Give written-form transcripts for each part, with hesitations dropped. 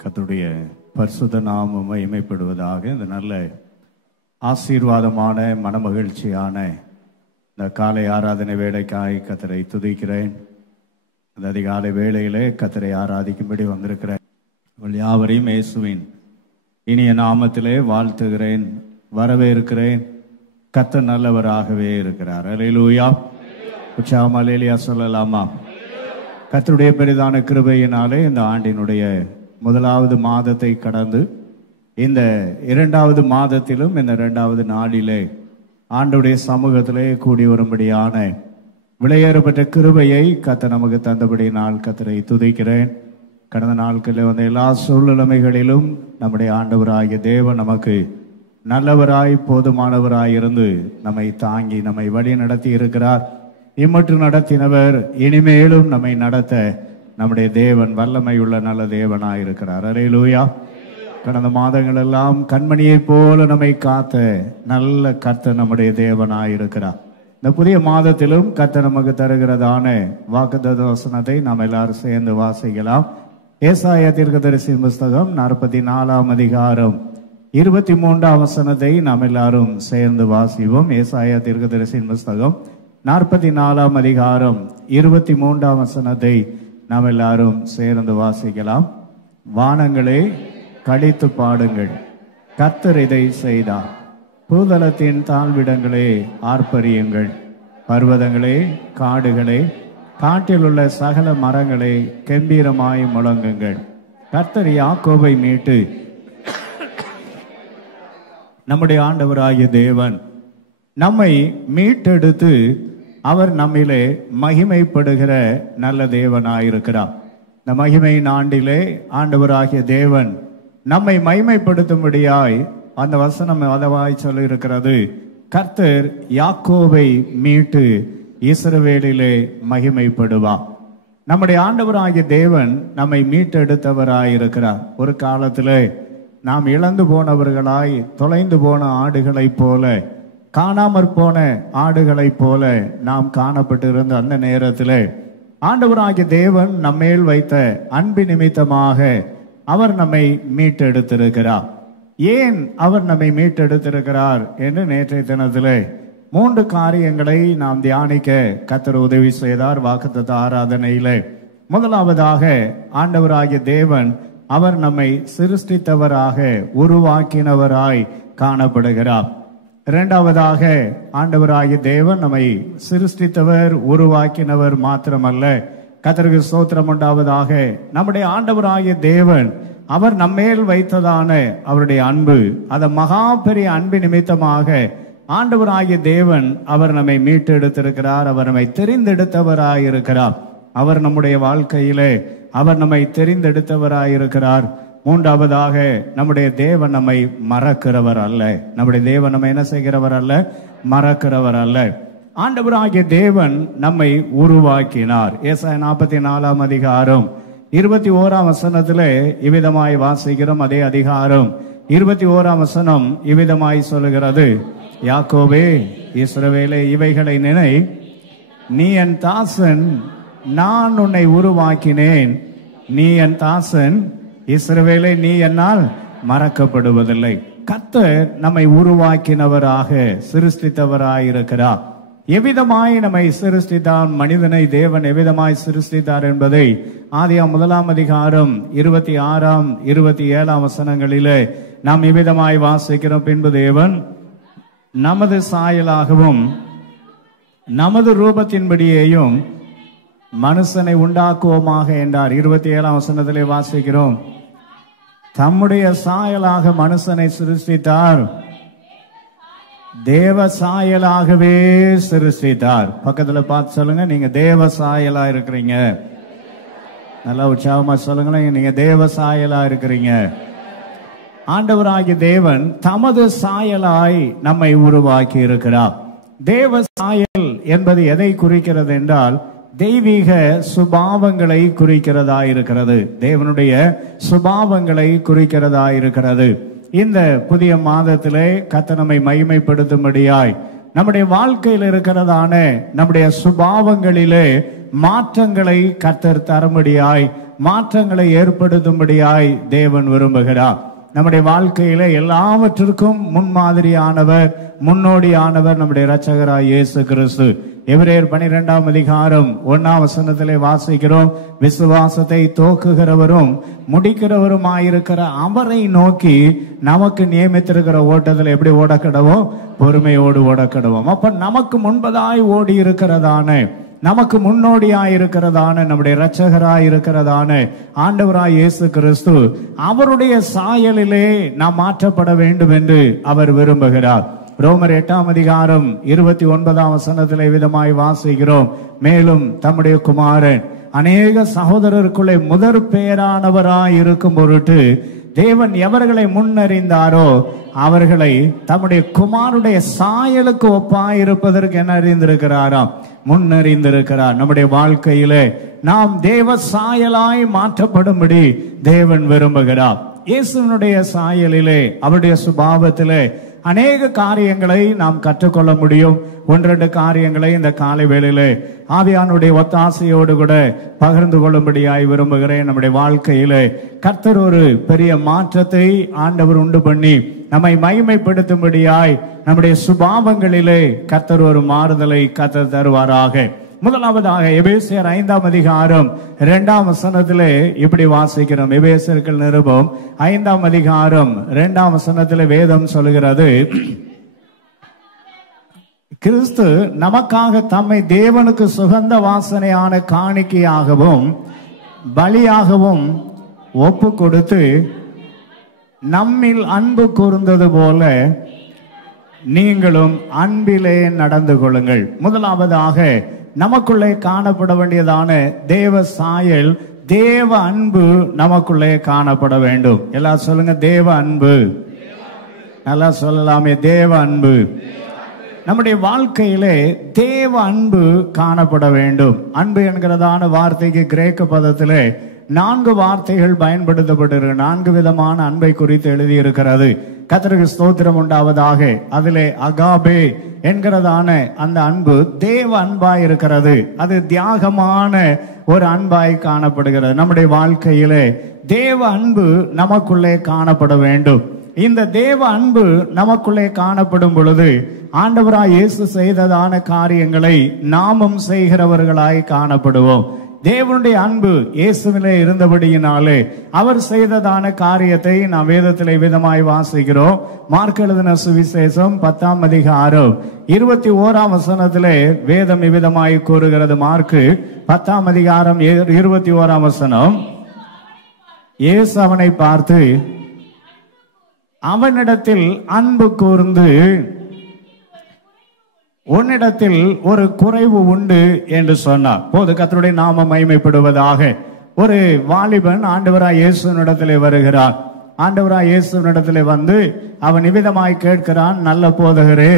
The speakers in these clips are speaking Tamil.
கர்த்தருடைய பரிசுத்த நாமம் மகிமைப்படுவதாக. இந்த நல்ல ஆசீர்வாதமான மனமகிழ்ச்சியான இந்த காலை ஆராதனை வேளைக்காய் கர்த்தரை துதிக்கிறேன். அந்த அதிகாலை வேளையிலே கர்த்தரை ஆராதிக்கும்படி வந்திருக்கிறேன். உங்கள் யாவரையும் இயேசுவின் இனிய நாமத்திலே வாழ்த்துகிறேன், வரவேற்கிறேன். கர்த்தர் நல்லவராகவே இருக்கிறார். அல்லேலூயா. உற்சாகம் அல்லேலூயா சொல்லலாமா? கர்த்தருடைய பெரிதான கிருபையினாலே இந்த ஆண்டினுடைய முதலாவது மாதத்தை கடந்து இந்த இரண்டாவது மாதத்திலும் இந்த இரண்டாவது நாளிலே ஆண்டுடைய சமூகத்திலே கூடி வரும்படியான விலையேறப்பட்ட கிருபையை கர்த்தர் நமக்கு தந்தபடியினால் கர்த்தரை துதிக்கிறேன். கடந்த நாட்களில் வந்த எல்லா சூழ்நிலைகளிலும் நம்முடைய ஆண்டவராகிய தேவன் நமக்கு நல்லவராய் போதுமானவராய் இருந்து நம்மை தாங்கி நம்மை வழி நடத்தி இருக்கிறார். இம்மற்றும் நடத்தினவர் இனிமேலும் நம்மை நடத்த நம்முடைய தேவன் வல்லமையுள்ள நல்ல தேவனாயிருக்கிறார். அல்லேலூயா. கடந்த மாதங்கள் எல்லாம் கண்மணியை போல நம்மை காத்த நல்ல கர்த்தர் நம்முடைய தேவனாயிருக்கிறார். இந்த புதிய மாதத்திலும் கர்த்தர் நமக்கு தருகிறதான வாக்குத்தத்த வசனத்தை நாம் எல்லாரும் சேர்ந்து வாசிக்கலாம். ஏசாயா தீர்க்கதரிசியின் புஸ்தகம் 44 அதிகாரம் 23 வசனத்தை நாம் எல்லாரும் சேர்ந்து வாசிவோம். ஏசாயா தீர்க்கதரிசியின் புஸ்தகம் 44 அதிகாரம் 23 வசனத்தை நாம் எல்லாரும் சேர்ந்து வாசிக்கலாம். வானங்களே கழித்து பாடுங்கள், கர்த்தர் இதை செய்தார். பூதலத்தின் தாழ்விடங்களே ஆர்ப்பரியுங்கள். பர்வதங்களே காடுகளே காட்டில் உள்ள சகல மரங்களே கம்பீரமாய் முழங்குங்கள். கர்த்தர் யாக்கோபை மீட்டு நம்முடைய ஆண்டவராகிய தேவன் நம்மை மீட்டெடுத்து அவர் நம்மிலே மகிமைப்படுகிற நல்ல தேவனாயிருக்கிறார். இந்த மகிமையின் ஆண்டிலே ஆண்டவராகிய தேவன் நம்மை மகிமைப்படுத்தும்படியாய் அந்த வசனம் அதவாய் சொல்லி இருக்கிறது. கர்த்தர் யாக்கோபை மீட்டு இஸ்ரவேலிலே மகிமைப்படுவார். நம்முடைய ஆண்டவராகிய தேவன் நம்மை மீட்டெடுத்தவராயிருக்கிறார். ஒரு காலத்திலே நாம் இழந்து போனவர்களாய் தொலைந்து போன ஆடுகளைப் போல, காணாமற் போன ஆடுகளைப் போல நாம் காணப்பட்டிருந்த அந்த நேரத்திலே ஆண்டவராகிய தேவன் நம்மேல் வைத்த அன்பு நிமித்தமாக அவர் நம்மை மீட்டெடுத்திருக்கிறார். ஏன் அவர் நம்மை மீட்டெடுத்திருக்கிறார் என்று நேற்றைய தினத்திலே 3 காரியங்களை நாம் தியானிக்க கர்த்தர் உதவி செய்தார் வாக்குத்தத்த ஆராதனையிலே. முதலாவதாக ஆண்டவராகிய தேவன் அவர் நம்மை சிருஷ்டித்தவராக உருவாக்கினவராய் காணப்படுகிறார். இரண்டாவதாக ஆண்டவராகிய தேவன் நம்மை சிருஷ்டித்தவர் உருவாக்கினவர் மாத்திரமல்ல, கர்த்தருக்கு ஸ்தோத்திரம் உண்டாவதாக, நம்முடைய ஆண்டவராகிய தேவன் அவர் நம்மேல் வைத்ததான அவருடைய அன்பு, அந்த மகா பெரிய அன்பு நிமித்தமாக ஆண்டவராகிய தேவன் அவர் நம்மை மீட்டெடுத்திருக்கிறார். அவர் நம்மை தெரிந்தெடுத்தவராயிருக்கிறார். அவர் நம்முடைய வாழ்க்கையிலே அவர் நம்மை தெரிந்தெடுத்தவராயிருக்கிறார். மூன்றாவதாக நம்முடைய தேவன் நம்மை மறக்கிறவர் அல்ல. நம்முடைய தேவன் நம்மை என்ன செய்கிறவர் அல்ல? மறக்கிறவர் அல்ல. ஆண்டவராகிய தேவன் நம்மை உருவாக்கினார். ஏசாயா 44 அதிகாரம் 21 வசனத்திலே இவ்விதமாய் வாசிக்கிறோம். அதே அதிகாரம் 21 வசனம் இவ்விதமாய் சொல்லுகிறது, யாக்கோபே இஸ்ரவேலே இவைகளை நினை, நீ என் தாசன், நான் உன்னை உருவாக்கினேன். நீ என் தாசன், இஸ்ரவேலே நீ என்னால் மறக்கப்படுவதில்லை. கர்த்தர் நம்மை உருவாக்கினவராக சிருஷ்டித்தவராயிருக்கிறார். எவ்விதமாய் நம்மை சிருஷ்டித்தார், மனிதனை தேவன் எவ்விதமாய் சிருஷ்டித்தார் என்பதை ஆதியாகமம் 1 அதிகாரம் 26, 27 வசனங்களிலே நாம் இவ்விதமாய் வாசிக்கிறோம். பின்பு தேவன் நமது சாயலாகவும் நமது ரூபத்தின்படியேயும் மனுஷனை உண்டாக்குவோமாக என்றார். 27 வசனத்திலே வாசிக்கிறோம், தம்முடைய சாயலாக மனுஷனை சிருஷ்டித்தார், தேவ சாயலாகவே சிருஷ்டித்தார். பக்கத்துல பார்த்து சொல்லுங்க, நீங்க தேவ சாயலா இருக்கிறீங்க. நல்லா உற்சாகமா சொல்லுங்களேன், நீங்க தேவ சாயலா இருக்கிறீங்க. ஆண்டவராகிய தேவன் தமது சாயலாய் நம்மை உருவாக்கி இருக்கிறார். தேவ சாயல் என்பது எதை குறிக்கிறது என்றால், தெய்வீக சுபாவங்களை குறிக்கிறதா இருக்கிறது. தேவனுடைய சுபாவங்களை குறிக்கிறதா இருக்கிறது. இந்த புதிய மாதத்திலே கர்த்தர் நம்மை மகிமைப்படுத்தும்படியாய் நம்முடைய வாழ்க்கையில் இருக்கிறதான நம்முடைய சுபாவங்களிலே மாற்றங்களை கர்த்தர் தரும்படியாய், மாற்றங்களை ஏற்படுத்தும்படியாய் தேவன் விரும்புகிறார். நம்முடைய வாழ்க்கையில எல்லாவற்றிற்கும் முன்மாதிரியானவர், முன்னோடியானவர் நம்முடைய இரட்சகராய் இயேசு கிறிஸ்து. எபிரேயர் 12 அதிகாரம் 1 வசனத்திலே வாசிக்கிறோம், விசுவாசத்தை தோக்குகிறவரும் முடிக்கிறவருமாயிருக்கிற அவரை நோக்கி நமக்கு நியமித்திருக்கிற ஓட்டத்தில் எப்படி ஓடக்கடவோம்? பொறுமையோடு ஓடக்கடவோம். அப்ப நமக்கு முன்பதாய் ஓடி இருக்கிறதான, நமக்கு முன்னோடியாய் இருக்கிறதான நம்முடைய இரட்சகராய் இருக்கிறதான ஆண்டவராய் இயேசு கிறிஸ்து, அவருடைய சாயலிலே நாம் மாற்றப்பட வேண்டும் என்று அவர் விரும்புகிறார். ரோமர் 8 அதிகாரம் 29 வசனத்திலே விதமாய் வாசிக்கிறோம், மேலும் தம்முடைய குமாரன் அநேக சகோதரருக்குள்ளே முதற் பெயரானவராய் இருக்கும் பொருட்டு தேவன் எவர்களை முன்னறிந்தாரோ அவர்களை தம்முடைய குமாரனுடைய சாயலுக்கு ஒப்பாயிருப்பதற்கு என்ன அறிந்திருக்கிறாராம்? முன்னறிந்திருக்கிறார். நம்முடைய வாழ்க்கையிலே நாம் தேவ சாயலாய் மாற்றப்படும்படி தேவன் விரும்புகிறார். இயேசுவினுடைய சாயலிலே, அவருடைய சுபாவத்திலே அநேக காரியங்களை நாம் கற்றுக்கொள்ள முடியும். 1-2 காரியங்களை இந்த காலை வேளையிலே ஆவியானுடைய ஒத்தாசையோடு கூட பகிர்ந்து கொள்ளும்படியாய் விரும்புகிறேன். நம்முடைய வாழ்க்கையிலே கர்த்தர் ஒரு பெரிய மாற்றத்தை ஆண்டவர் உண்டு பண்ணி நம்மை மகிமைப்படுத்தும்படியாய் நம்முடைய சுபாவங்களிலே கர்த்தர் ஒரு மாறுதலை கர்த்தர் தருவாராக. முதலாவதாக எபேசியர் 5 அதிகாரம் 2 வசனத்திலே இப்படி வாசிக்கிறோம். எபேசியர்கள் நிருபம் 5 அதிகாரம் 2 வசனத்திலே வேதம் சொல்கிறது, கிறிஸ்து நமக்காக தம்மை தேவனுக்கு சுகந்த வாசனையான காணிக்கையாகவும் பலியாகவும் ஒப்பு கொடுத்து நம்மில் அன்பு கூர்ந்தது போல நீங்களும் அன்பிலே நடந்து கொள்ளுங்கள். முதலாவதாக நமக்குள்ளே காணப்பட வேண்டியதான தேவ சாயல், தேவ அன்பு நமக்குள்ளே காணப்பட வேண்டும். எல்லாம் சொல்லுங்க, தேவ அன்பு. நல்லா சொல்லலாமே, தேவ அன்பு. நம்முடைய வாழ்க்கையிலே தேவ அன்பு காணப்பட வேண்டும். அன்பு என்கிறதான வார்த்தைக்கு கிரேக்க பதத்திலே 4 வார்த்தைகள் பயன்படுத்தப்பட்டிருக்கு. 4 விதமான அன்பை குறித்து எழுதியிருக்கிறது. கர்த்தருக்கு ஸ்தோத்திரம் உண்டாவதாக. அதிலே அகாபே என்கிறதான அந்த அன்பு தேவ அன்பாய் இருக்கிறது. அது தியாகமான ஒரு அன்பாய் காணப்படுகிறது. நம்முடைய வாழ்க்கையிலே தேவ அன்பு நமக்குள்ளே காணப்பட வேண்டும். இந்த தேவ அன்பு நமக்குள்ளே காணப்படும் பொழுது ஆண்டவராய் இயேசு செய்ததான காரியங்களை நாமும் செய்கிறவர்களாய் காணப்படுவோம். தேவனுடைய அன்பு இயேசுவிலே இருந்தபடியினாலே அவர் செய்ததான காரியத்தை நாம் வேதத்திலே விதமாய் வாசிக்கிறோம். மார்க் எழுதின சுவிசேஷம் 10 அதிகாரம் 21 வசனத்திலே வேதம் இவ்விதமாய் கூறுகிறது. மார்க் 10 அதிகாரம் 21 வசனம், இயேசு அவனை பார்த்து அவனிடத்தில் அன்பு கூர்ந்து, உன்னிடத்தில் ஒரு குறைவு உண்டு என்று சொன்னார். போது கர்த்தருடைய நாமம் மகிமைப்படுவதாக. ஒரு வாலிபன் ஆண்டவராய் இயேசுவினிடத்திலே வருகிறார். ஆண்டவராய் இயேசுவினிடத்திலே வந்து அவன் நிமிதமாய் கேட்கிறான், நல்ல போதகரே,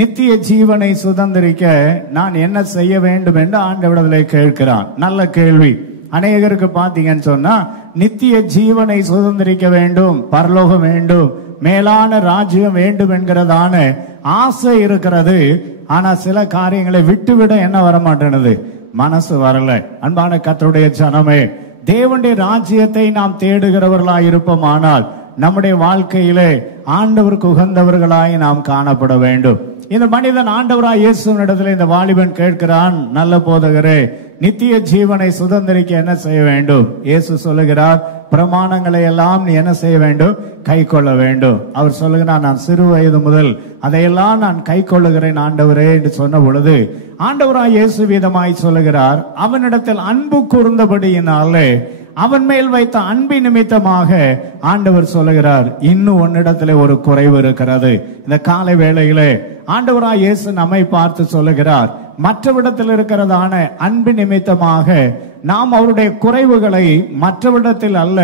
நித்திய ஜீவனை சுதந்திரிக்க நான் என்ன செய்ய வேண்டும் என்று ஆண்டவரிடத்திலே கேட்கிறான். நல்ல கேள்வி. அநேகருக்கு பாத்தீங்கன்னு சொன்னா நித்திய ஜீவனை சுதந்திரிக்க வேண்டும், பரலோகம் வேண்டும், மேலான ராஜ்யம் வேண்டும் என்கிறதான ஆசை இருக்கிறது. ஆனா சில காரியங்களை விட்டுவிட என்ன வரமாட்டேனது, மனசு வரல. அன்பான கர்த்தருடைய ஜனமே, தேவனுடைய ராஜ்யத்தை நாம் தேடுகிறவர்களாய் இருப்போமானால் நம்முடைய வாழ்க்கையிலே ஆண்டவருக்கு உகந்தவர்களாய் நாம் காணப்பட வேண்டும். இந்த மனிதன் ஆண்டவராய் இயேசுவினிடத்தில் இந்த வாலிபன் கேட்கிறான், நல்ல போதகரே, நித்திய ஜீவனை சுதந்திரிக்க என்ன செய்ய வேண்டும்? இயேசு சொல்லுகிறார், பிரமாணங்களை எல்லாம் நீ என்ன செய்ய வேண்டும்? கை கொள்ள வேண்டும். அவர் சொல்லுகிறார், நான் சிறு வயது முதல் அதையெல்லாம் நான் கை கொள்ளுகிறேன் ஆண்டவரே என்று சொன்ன பொழுது ஆண்டவராய் இயேசு விதமாய் சொல்லுகிறார், அவனிடத்தில் அன்பு கூர்ந்தபடியினாலே அவன் மேல் வைத்த அன்பின் நிமித்தமாக ஆண்டவர் சொல்லுகிறார், இன்னும் உன்னிடத்திலே ஒரு குறைவு இருக்கிறது. இந்த காலை வேளையிலே ஆண்டவராய் இயேசு நம்மை பார்த்து சொல்லுகிறார், மற்றவிடத்தில் இருக்கிறதான அன்பின் நிமித்தமாக நாம் அவருடைய குறைவுகளை மற்றவிடத்தில் அல்ல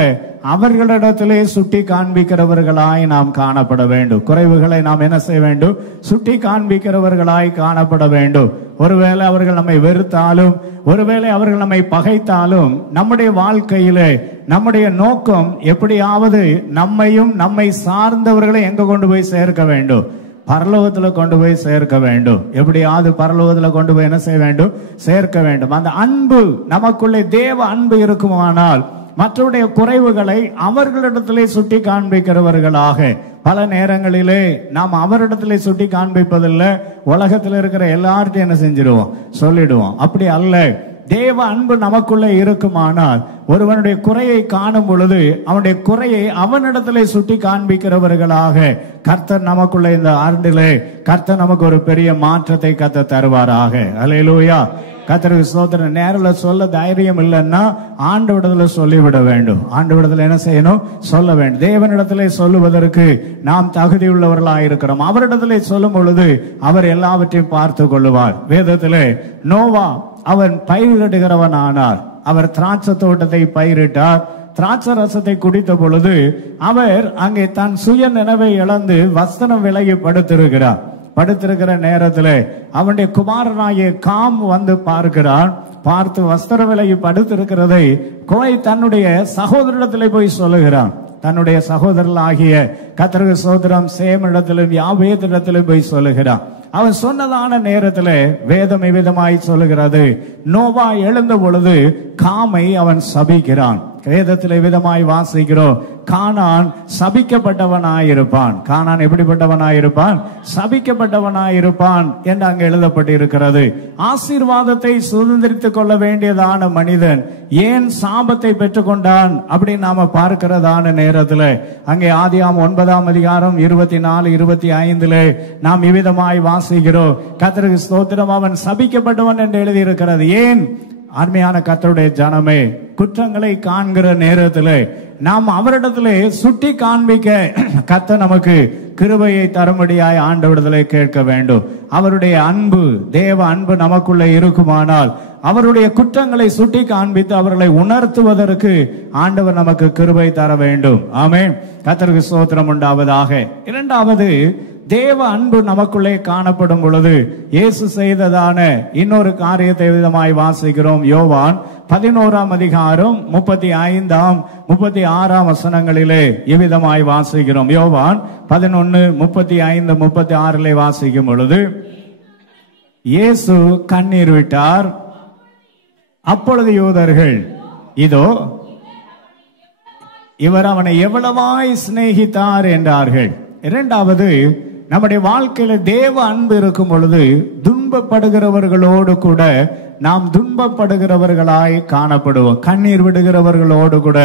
அவர்களிடத்திலே சுட்டி காண்பிக்கிறவர்களாய் நாம் காணப்பட வேண்டும். குறைவுகளை நாம் என்ன செய்ய வேண்டும்? சுட்டி காண்பிக்கிறவர்களாய் காணப்பட வேண்டும். ஒருவேளை அவர்கள் நம்மை வெறுத்தாலும், ஒருவேளை அவர்கள் நம்மை பகைத்தாலும், நம்முடைய வாழ்க்கையிலே நம்முடைய நோக்கம் எப்படியாவது நம்மையும் நம்மை சார்ந்தவர்களை எங்க கொண்டு போய் சேர்க்க வேண்டும்? பரலோகத்துல கொண்டு போய் சேர்க்க வேண்டும். எப்படியாவது பரலோகத்துல கொண்டு போய் என்ன செய்ய வேண்டும்? சேர்க்க வேண்டும். அந்த அன்பு நமக்குள்ளே தேவ அன்பு இருக்குமானால் மற்றவருடைய குறைவுகளை அவர்களிடத்திலே சுட்டி காண்பிக்கிறவர்களாக, பல நேரங்களிலே நாம் அவரிடத்திலே சுட்டி காண்பிப்பதில்லை, உலகத்தில் இருக்கிற எல்லார்ட்டையும் என்ன செஞ்சிடுவோம்? சொல்லிடுவோம். அப்படி அல்ல. தேவ அன்பு நமக்குள்ளே இருக்குமானால் ஒருவனுடைய குறையை காணும் பொழுது அவனுடைய குறையை அவனிடத்திலே சுட்டி காண்பிக்கிறவர்களாக கர்த்தர் நமக்குள்ளே இந்த ஆண்டிலே கர்த்தர் நமக்கு ஒரு பெரிய மாற்றத்தை கர்த்தர் தருவாராக. அல்லேலூயா. கர்த்தருக்கு ஸ்தோத்திரம். நேரில் சொல்ல தைரியம் இல்லைன்னா ஆண்டவரிடத்துல சொல்லிவிட வேண்டும். ஆண்டவரிடத்துல என்ன செய்யணும்? சொல்ல வேண்டும். தேவனிடத்திலே சொல்லுவதற்கு நாம் தகுதி உள்ளவர்களாக இருக்கிறோம். அவரிடத்திலே சொல்லும் பொழுது அவர் எல்லாவற்றையும் பார்த்து கொள்ளுவார். வேதத்திலே நோவா அவன் பயிரிடுகிறவன் ஆனார். அவர் திராட்சை தோட்டத்தை பயிரிட்டார். திராட்சை ரசத்தை குடித்த பொழுது அவர் அங்கே தன் சுய நினைவை இழந்து வஸ்திரம் விலகி படுத்திருக்கிறார். படுத்திருக்கிற நேரத்தில் அவனுடைய குமாரனாகிய காம் வந்து பார்க்கிறான். பார்த்து வஸ்திர விலகி படுத்திருக்கிறதை தன்னுடைய சகோதரிடத்திலே போய் சொல்லுகிறான். தன்னுடைய சகோதரர்களாகிய கர்த்தருக்கு ஸ்தோத்திரம் சேமிடத்திலும் யாபேத்திடத்திலும் போய் சொல்லுகிறான். அவன் சொன்னதான நேரத்தில் வேதம் விதமாய் சொல்லுகிறது, நோவா எழுந்த பொழுது காமை அவன் சபிக்கிறான். வேதத்தில் விதமாய் வாசிக்கிறோம், கானான் சபிக்கப்பட்டவனாயிருப்பான். கானான் எப்படிப்பட்டவனாயிருப்பான்? சபிக்கப்பட்டவனாயிருப்பான் என்று அங்கு எழுதப்பட்டிருக்கிறது. ஆசீர்வாதத்தை சுதந்திரித்துக் கொள்ள வேண்டியதான மனிதன் ஏன் சாபத்தை பெற்றுக்கொண்டான் அப்படின்னு நாம பார்க்கிறதான நேரத்தில் அங்கே ஆதியாம் 9ஆம் அதிகாரம் 24, 25 நாம் இவ்விதமாய் வாசிக்கிறோம். கர்த்தருக்கு ஸ்தோத்திரம், அவன் சபிக்கப்பட்டவன் என்று எழுதியிருக்கிறது. ஏன்? அருமையான கர்த்தருடைய ஜனமே, குற்றங்களை காண்கிற நேரத்தில் நாம் அவரிடத்திலே சுட்டி காண்பிக்க கர்த்தர் நமக்கு கிருபையை தரும்படியாய் ஆண்டவரிடத்திலே கேட்க வேண்டும். அவருடைய அன்பு, தேவ அன்பு நமக்குள்ளே இருக்குமானால் அவருடைய குற்றங்களை சுட்டி காண்பித்து அவர்களை உணர்த்துவதற்கு ஆண்டவர் நமக்கு கிருபை தர வேண்டும். ஆமென். கர்த்தருக்கு ஸ்தோத்திரம் உண்டாவதாக. இரண்டாவது, தேவ அன்பு நமக்குள்ளே காணப்படும் பொழுது இயேசு செய்ததான இன்னொரு காரியத்தை விதமாய் வாசிக்கிறோம். யோவான் 11ஆம் அதிகாரம் 35, 36 வசனங்களிலே இவ்விதமாய் வாசிக்கிறோம். யோவான் 11, 35, 36 வாசிக்கும் பொழுது, இயேசு கண்ணீர் விட்டார். அப்பொழுது யூதர்கள், இதோ இவர் அவனை எவ்வளவாய் சிநேகித்தார் என்றார்கள். இரண்டாவது, நம்முடைய வாழ்க்கையில தேவ அன்பு இருக்கும் பொழுது துன்பப்படுகிறவர்களோடு கூட நாம் துன்பப்படுகிறவர்களாய் காணப்படுவோம். கண்ணீர் விடுகிறவர்களோடு கூட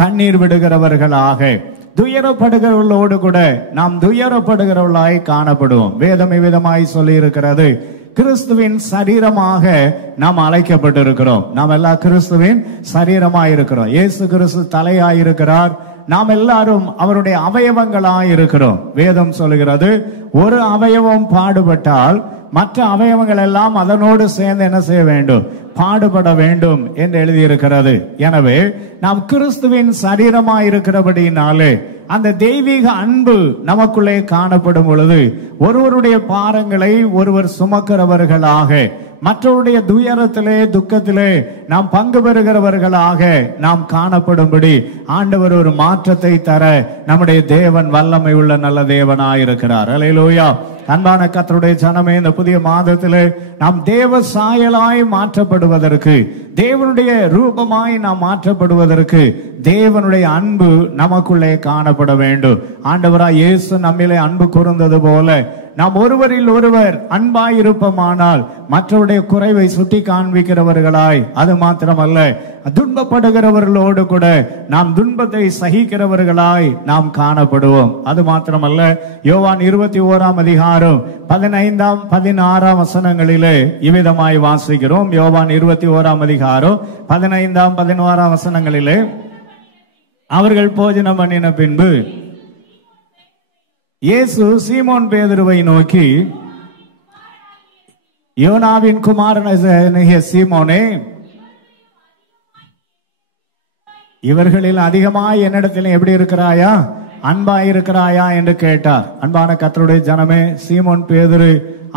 கண்ணீர் விடுகிறவர்களாக, துயரப்படுகிறவர்களோடு கூட நாம் துயரப்படுகிறவர்களாய் காணப்படுவோம். வேதம் விதமாய் சொல்லி இருக்கிறது, கிறிஸ்துவின் சரீரமாக நாம் அழைக்கப்பட்டிருக்கிறோம். நாம் எல்லாம் கிறிஸ்துவின் சரீரமாய் இருக்கிறோம். இயேசு கிறிஸ்து தலையாயிருக்கிறார். நாம் எல்லாரும் அவருடைய அவயவங்களாய் இருக்கிறோம். வேதம் சொல்லுகிறது, ஒரு அவயவம் பாடுபட்டால் மற்ற அவயவங்கள் எல்லாம் அதனோடு சேர்ந்து என்ன செய்ய வேண்டும்? பாடுபட வேண்டும் என்று எழுதியிருக்கிறது. எனவே நாம் கிறிஸ்துவின் சரீரமாயிருக்கிறபடினாலே அந்த தெய்வீக அன்பு நமக்குள்ளே காணப்படும் பொழுது ஒருவருடைய பாரங்களை ஒருவர் சுமக்கிறவர்களாக, மற்றவருடைய துயரத்திலே துக்கத்திலே நாம் பங்கு பெறுகிறவர்களாக நாம் காணப்படும்படி ஆண்டவர் ஒரு மாற்றத்தை தர நம்முடைய தேவன் வல்லமை உள்ள நல்ல தேவனாயிருக்கிறார். அல்லேலூயா. அன்பான கர்த்தருடைய ஜனமே, இந்த புதிய மாதத்திலே நாம் தேவ சாயலாய் மாற்றப்படுவதற்கு, தேவனுடைய ரூபமாய் நாம் மாற்றப்படுவதற்கு தேவனுடைய அன்பு நமக்குள்ளே காணப்பட வேண்டும். ஆண்டவராய் இயேசு நம்மிலே அன்பு கூர்ந்தது போல நாம் ஒருவரில் ஒருவர் அன்பாயிருப்போமானால் மற்றவருடைய குறைவை சுட்டி காண்பிக்கிறவர்களாய், அது மாத்திரமல்ல துன்பப்படுகிறவர்களோடு கூட நாம் துன்பத்தை சகிக்கிறவர்களாய் நாம் காணப்படுவோம். அது மாத்திரமல்ல, யோவான் 21 அதிகாரம் 15, 16 வசனங்களிலே இவ்விதமாய் வாசிக்கிறோம். யோவான் 21 அதிகாரம் 15, 16 வசனங்களிலே, அவர்கள் போஜனம் பண்ணின பின்பு இயேசு சீமோன் பேதுருவை நோக்கி, யோனாவின் குமாரனாகிய சீமோனே, இவர்களில் அதிகமாய் என்னிடத்தில் எப்படி இருக்கிறாயா, அன்பாயிருக்கிறாயா என்று கேட்டார். அன்பான கர்த்தருடைய ஜனமே, சீமோன் பேதுரு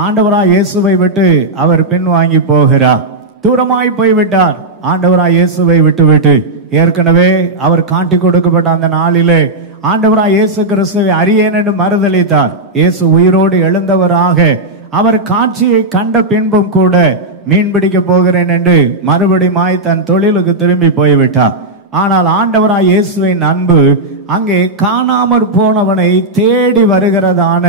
ஆண்டவராய் இயேசுவை விட்டு அவர் பின்வாங்கி போகிறார். தூரமாய் போய்விட்டார். ஆண்டவராய் இயேசுவை விட்டு ஏற்கனவே அவர் காட்டி கொடுக்கப்பட்ட அந்த நாளிலே ஆண்டவராய் இயேசு கிறிஸ்துவை அறியேன் என்று மறுதளித்தார். இயேசு உயிரோடு எழுந்தவராக அவர் காட்சியை கண்ட பின்பும் கூட மீன் பிடிக்க போகிறேன் என்று மறுபடியும் தன் தொழிலுக்கு திரும்பி போய்விட்டார். ஆனால் ஆண்டவராய் இயேசுவின் அன்பு அங்கே காணாமற் போனவனை தேடி வருகிறதான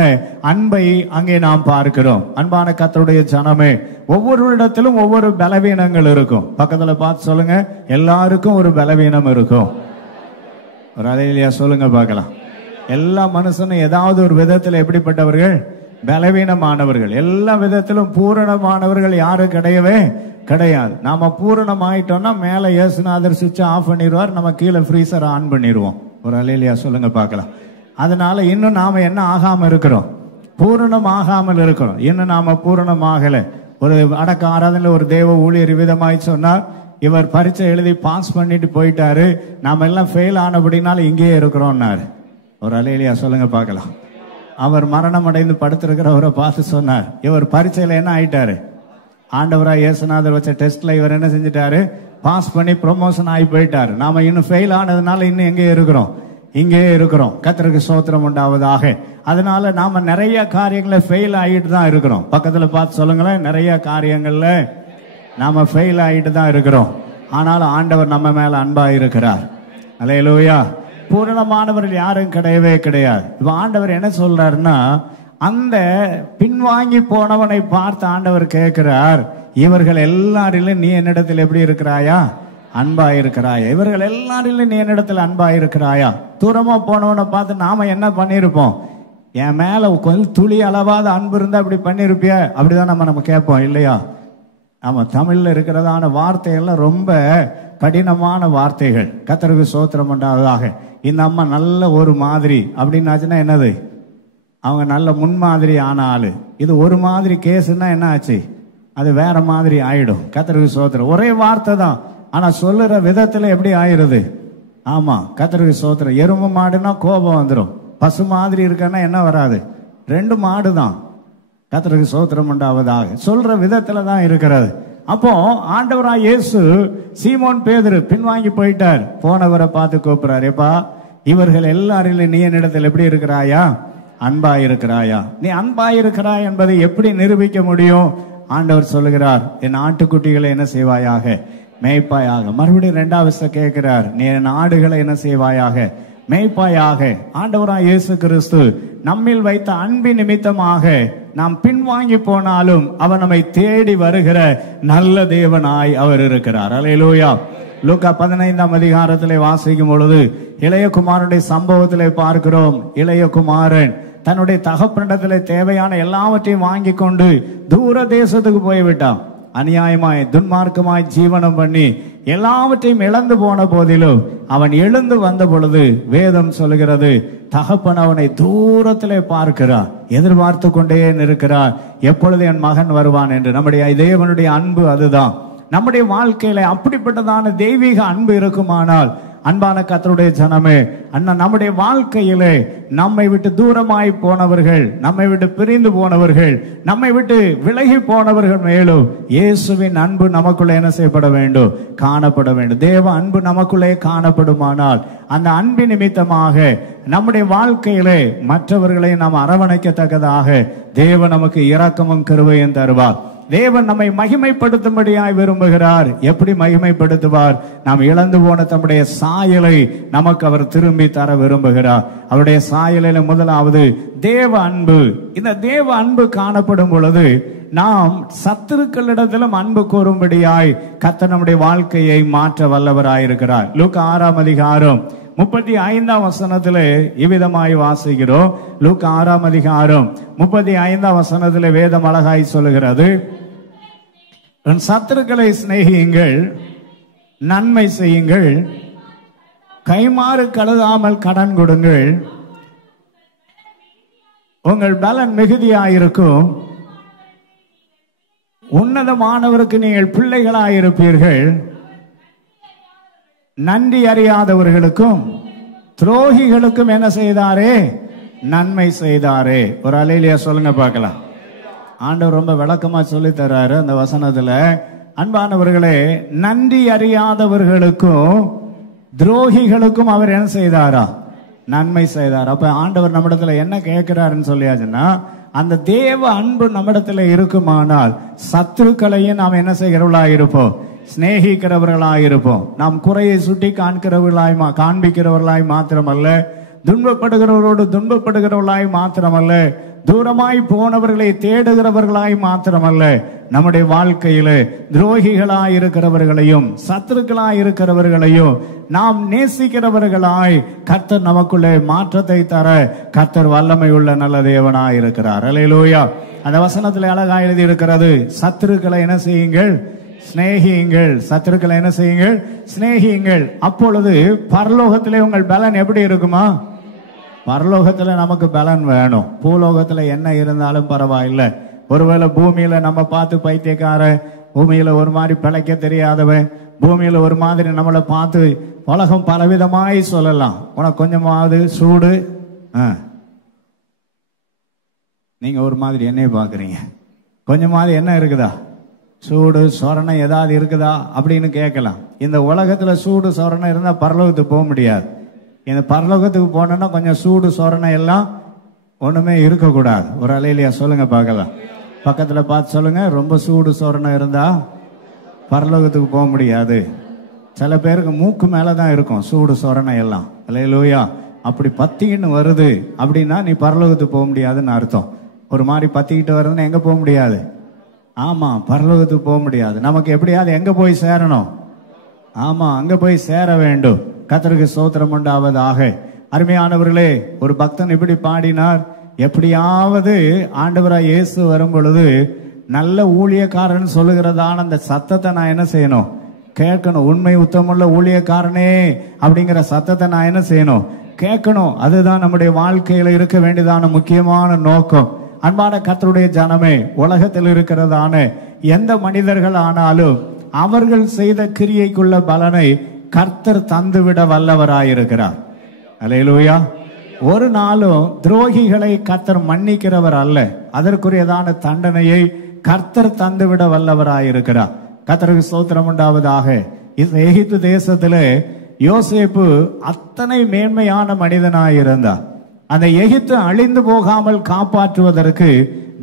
அன்பை அங்கே நாம் பார்க்கிறோம். அன்பான கர்த்தருடைய ஜனமே, ஒவ்வொரு இடத்திலும் ஒவ்வொரு பலவீனங்கள் இருக்கும். பக்கத்துல பார்த்து சொல்லுங்க, எல்லாருக்கும் ஒரு பலவீனம் இருக்கும். ஒரு அலையிலையா சொல்லுங்க பார்க்கலாம். எல்லா மனுஷனும் ஏதாவது ஒரு விதத்தில் எப்படிப்பட்டவர்கள், பலவீனமானவர்கள். எல்லா விதத்திலும் பூரணமானவர்கள் யாரும் கிடையவே கிடையாது. நாம பூரணமாயிட்டோம்னா மேல இயேசுநாதர் சுவிட்ச் ஆஃப் பண்ணிடுவார், நம்ம கீழே ஃப்ரீசர் ஆன் பண்ணிடுவோம். ஒரு அலையிலையா சொல்லுங்க பார்க்கலாம். அதனால இன்னும் நாம என்ன ஆகாம இருக்கிறோம், பூரணம் ஆகாமல் இருக்கிறோம். இன்னும் நாம பூரணமாகல. ஒரு அடக்க ஆராதனையில் ஒரு தேவ ஊழியர் விதமாய் சொன்னார், இவர் பரீட்சை எழுதி பாஸ் பண்ணிட்டு போயிட்டாரு, நாம எல்லாம் ஃபெயில் ஆனபடினால இங்கேயே இருக்கிறோம்னாரு. ஒரு அலையிலையா சொல்லுங்க பார்க்கலாம். அவர் மரணம் அடைந்து படுத்திருக்கிறவரை பார்த்து சொன்னார், இவர் பரீட்சையில என்ன ஆயிட்டாரு, ஆண்டவராய் இயேசுநாதர் வச்ச டெஸ்ட்ல இவர் என்ன செஞ்சிட்டாரு, பாஸ் பண்ணி ப்ரொமோஷன் ஆகி போயிட்டாரு. நாம இன்னும் ஃபெயில் ஆனதுனால இன்னும் எங்கே இருக்கிறோம், இங்கே இருக்கிறோம். கர்த்தருக்கு ஸ்தோத்திரம் உண்டாவதாக. அதனால நாம நிறைய காரியங்களை ஃபெயில் ஆகிட்டு தான் இருக்கிறோம். பக்கத்துல பார்த்து சொல்லுங்களேன், நிறைய காரியங்கள்ல நாம ஃபெயில் ஆகிட்டு தான் இருக்கிறோம். ஆனாலும் ஆண்டவர் நம்ம மேல அன்பா இருக்கிறார். அல்லேலூயா. பூரணமானவர்கள் யாரும் கிடையவே கிடையாது. இப்ப ஆண்டவர் என்ன சொல்றாருன்னா, அந்த பின்வாங்கி போனவனை பார்த்து ஆண்டவர் கேட்கிறார், இவர்கள் எல்லாரிலும் நீ என்னிடத்தில் எப்படி இருக்கிறாயா, அன்பா இருக்கிறாயா? இவர்கள் எல்லாரிலும் நீ என்னிடத்தில் அன்பா இருக்கிறாயா? தூரமா போனவனை பார்த்து நாம என்ன பண்ணிருப்போம், என் மேல கொஞ்சம் துளி அளவாத அன்பு இருந்தா அப்படி பண்ணிருப்பிய, அப்படிதான் நம்ம கேட்போம் இல்லையா? ஆமா, தமிழ்ல இருக்கிறதான வார்த்தைகள்லாம் ரொம்ப கடினமான வார்த்தைகள். கர்த்தருக்கு ஸ்தோத்திரம் உண்டாவதாக. இந்த அம்மா நல்ல ஒரு மாதிரி அப்படின்னாச்சுன்னா என்னது, அவங்க நல்ல முன்மாதிரி ஆன ஆளு. இது ஒரு மாதிரி கேஸ்ன்னா என்ன ஆச்சு, அது வேற மாதிரி ஆயிடும். கர்த்தருக்கு ஸ்தோத்திரம். ஒரே வார்த்தை தான், ஆனா சொல்லுற விதத்துல எப்படி ஆயிருது. ஆமா, கர்த்தருக்கு ஸ்தோத்திரம். எருமை மாடுனா கோபம் வந்துடும், பசு மாதிரி இருக்கன்னா என்ன வராது, ரெண்டு மாடு தான். கர்த்தருக்கு ஸ்தோத்திரம் உண்டாவதாக. சொல்ற விதத்துல தான் இருக்கிறது. அப்போ ஆண்டவராய் இயேசு சீமோன் பேதுரு பின்வாங்கி போயிட்டார். போனவரை பார்த்து கூப்பிடுறாரு, எப்பா இவர்கள் எல்லாரிலும் நீ என்னிடத்தில் எப்படி இருக்கிறாயா, அன்பாயிருக்கிறாயா? நீ அன்பாயிருக்கிறாய் என்பதை எப்படி நிரூபிக்க முடியும்? ஆண்டவர் சொல்லுகிறார், என் ஆட்டுக்குட்டிகளை என்ன செய்வாயாக, மேய்ப்பாயாக. மறுபடியும் 2வது கேட்கிறார், நீ என் ஆடுகளை என்ன செய்வாயாக, மேய்ப்பாயாக. ஆண்டவராய் இயேசு கிறிஸ்து நம்மில் வைத்த அன்பின் நிமித்தமாக நாம் பின்வாங்கி போனாலும் அவர் நம்மை தேடி வருகிற நல்ல தேவனாய் அவர் இருக்கிறார். அல்லேலூயா. லூக்கா 15 அதிகாரத்திலே வாசிக்கும் பொழுது இளைய குமாரனுடைய சம்பவத்திலே பார்க்கிறோம். இளைய குமாரன் தன்னுடைய தகப்பனிடத்திலே தேவையான எல்லாவற்றையும் வாங்கி கொண்டு தூர தேசத்துக்கு போய்விட்டான். அநியாயமாய் துன்மார்க்கமாய் ஜீவனம் பண்ணி எல்லாவற்றையும் இழந்து போன போதிலும் அவன் எழுந்து வந்த பொழுது வேதம் சொல்லுகிறது, தகப்பன் அவனை தூரத்திலே பார்க்கிறார், எதிர்பார்த்து கொண்டே இருக்கிறார், எப்பொழுது என் மகன் வருவான் என்று. நம்முடைய தேவனுடைய அன்பு அதுதான். நம்முடைய வாழ்க்கையில அப்படிப்பட்டதான தெய்வீக அன்பு இருக்குமானால், அன்பான கர்த்தருடைய ஜனமே, அண்ணா, நம்முடைய வாழ்க்கையிலே நம்மை விட்டு தூரமாய் போனவர்கள், நம்மை விட்டு பிரிந்து போனவர்கள், நம்மை விட்டு விலகி போனவர்கள் மேலும் இயேசுவின் அன்பு நமக்குள்ளே என்ன செய்யப்பட வேண்டும்? காணப்பட வேண்டும். தேவ அன்பு நமக்குள்ளே காணப்படுமானால் அந்த அன்பு நிமித்தமாக நம்முடைய வாழ்க்கையிலே மற்றவர்களை நாம் அரவணைக்கத்தக்கதாக தேவன் நமக்கு இரக்கமும் கிருபையும் தருவார். தேவன் நம்மை மகிமைப்படுத்தும்படியாய் விரும்புகிறார். எப்படி மகிமைப்படுத்துவார்? நாம் இழந்து போன தம்முடைய சாயலை நமக்கு அவர் திரும்பி தர விரும்புகிறார். அவருடைய சாயலில் முதலாவது தேவ அன்பு. இந்த தேவ அன்பு காணப்படும் பொழுது நாம் சத்துருக்களிடத்திலும் அன்பு கூறும்படியாய் கர்த்தர் நம்முடைய வாழ்க்கையை மாற்ற வல்லவராயிருக்கிறார். லூக்கா 6ஆம் அதிகாரம் 35ஆம் வசனத்திலே இவ்விதமாய் வாசிக்கிறோம். லூக்கா 6ஆம் அதிகாரம் 35ஆம் வசனத்திலே வேதம் அழகாய் சொல்லுகிறது, உன் சத்துருக்களை சிநேகியுங்கள், நன்மை செய்யுங்கள், கைமாறு கழுதாமல் கடன் கொடுங்கள், உங்கள் பலன் மிகுதியாயிருக்கும், உன்னதமானவருக்கு நீங்கள் பிள்ளைகளாயிருப்பீர்கள், நன்றி அறியாதவர்களுக்கும் துரோகிகளுக்கும் என்ன செய்தாரே? நன்மை செய்தாரே. ஒரு அல்லேலூயா சொல்லுங்க பார்க்கலாம். ஆண்டவர் ரொம்ப விளக்கமா சொல்லி தர்றாரு அந்த வசனத்துல. அன்பானவர்களே, நன்றி அறியாதவர்களுக்கும் துரோகிகளுக்கும் அவர் என்ன செய்தாரா? நன்மை செய்தார். அப்ப ஆண்டவர் நம்மிடத்துல என்ன கேட்கிறாருன்னு சொல்லியாச்சுன்னா, அந்த தேவ அன்பு நம்மிடத்துல இருக்குமானால் சத்துருக்களையும் நாம் என்ன செய்கிறவர்களாக இருப்போம்? சிநேகிக்கிறவர்களாய் இருப்போம். நாம் குறையை சுட்டி காண்பிக்கிறவர்களாய் மாத்திரமல்ல, துன்பப்படுகிறவரோடு துன்பப்படுகிறவர்களாய் மாத்திரமல்ல, தூரமாய் போனவர்களை தேடுகிறவர்களாய் மாத்திரமல்ல, நம்முடைய வாழ்க்கையில துரோகிகளாய் இருக்கிறவர்களையும் சத்துருக்களாய் இருக்கிறவர்களையும் நாம் நேசிக்கிறவர்களாய் கர்த்தர் நமக்குள்ளே மாற்றத்தை தர கர்த்தர் வல்லமை உள்ள நல்ல தேவனாய் இருக்கிறார். அல்லேலூயா. அந்த வசனத்தில் அழகாய் எழுதி இருக்கிறது, சத்துருக்களை என்ன செய்யுங்கள்? சிநேகியுங்கள். சத்துருக்களை என்ன செய்யுங்கள்? சிநேகியுங்கள். அப்பொழுது பரலோகத்திலே உங்கள் பலன் எப்படி இருக்குமா? பரலோகத்துல நமக்கு பலன் வேணும். பூலோகத்துல என்ன இருந்தாலும் பரவாயில்லை. ஒருவேளை பூமியில நம்ம பார்த்து பைத்தியக்கார, பூமியில ஒரு மாதிரி பிழைக்க தெரியாதவன், பூமியில ஒரு மாதிரி நம்மளை பார்த்து உலகம் பலவிதமாய் சொல்லலாம். உனக்கு கொஞ்சமாவது சூடு, நீங்க ஒரு மாதிரி என்னைய பாக்குறீங்க, கொஞ்சமாவது என்ன இருக்குதா? சூடு சொரணை ஏதாவது இருக்குதா அப்படின்னு கேட்கலாம். இந்த உலகத்துல சூடு சொரணை இருந்தா பரலோகத்துக்கு போக முடியாது. இந்த பரலோகத்துக்கு போனோம்னா கொஞ்சம் சூடு சொரணை எல்லாம் ஒண்ணுமே இருக்கக்கூடாது. ஒரு அல்லேலூயா சொல்லுங்க பார்க்கலாம். பக்கத்துல பார்த்து சொல்லுங்க, ரொம்ப சூடு சொரணை இருந்தா பரலோகத்துக்கு போக முடியாது. சில பேருக்கு மூக்கு மேலதான் இருக்கும் சூடு சொரணை எல்லாம். அல்லேலூயா. அப்படி பத்திக்கின்னு வருது அப்படின்னா நீ பரலோகத்துக்கு போக முடியாதுன்னு அர்த்தம். ஒரு மாதிரி பத்திக்கிட்டு வருதுன்னு எங்க போக முடியாது? ஆமா, பரலோகத்துக்கு போக முடியாது. நமக்கு எப்படியாவது எங்க போய் சேரணும்? ஆமா, அங்க போய் சேர வேண்டும். கர்த்தருக்கு ஸ்தோத்திரம் உண்டாவதாக. அருமையானவர்களே, ஒரு பக்தன் இப்படி பாடினார், எப்படியாவது ஆண்டவராய் இயேசு வரும் பொழுது நல்ல ஊழியக்காரன் சொல்லுகிறதான அந்த சத்தத்தை நான் என்ன செய்யணும்? கேட்கணும். உண்மை உத்தமுள்ள ஊழியக்காரனே அப்படிங்கிற சத்தத்தை நான் என்ன செய்யணும்? கேட்கணும். அதுதான் நம்முடைய வாழ்க்கையில இருக்க வேண்டியதான முக்கியமான நோக்கம். அன்பான கர்த்தருடைய ஜனமே, உலகத்தில் இருக்கிறதான எந்த மனிதர்கள் ஆனாலும் அவர்கள் செய்த கிரியைக்குள்ள பலனை கர்த்தர் தந்துவிட வல்லவராயிருக்கிறார். அல்லேலூயா. ஒரு நாளும் துரோகிகளை கர்த்தர் மன்னிக்கிறவர் அல்ல. அதற்குரியதான தண்டனையை கர்த்தர் தந்துவிட வல்லவராயிருக்கிறார். கர்த்தருக்கு ஸ்தோத்திரம் உண்டாவதாக. எகிப்து தேசத்திலே யோசேப்பு அத்தனை மேன்மையான மனிதனாயிருந்தார். அந்த எகிப்து அழிந்து போகாமல் காப்பாற்றுவதற்கு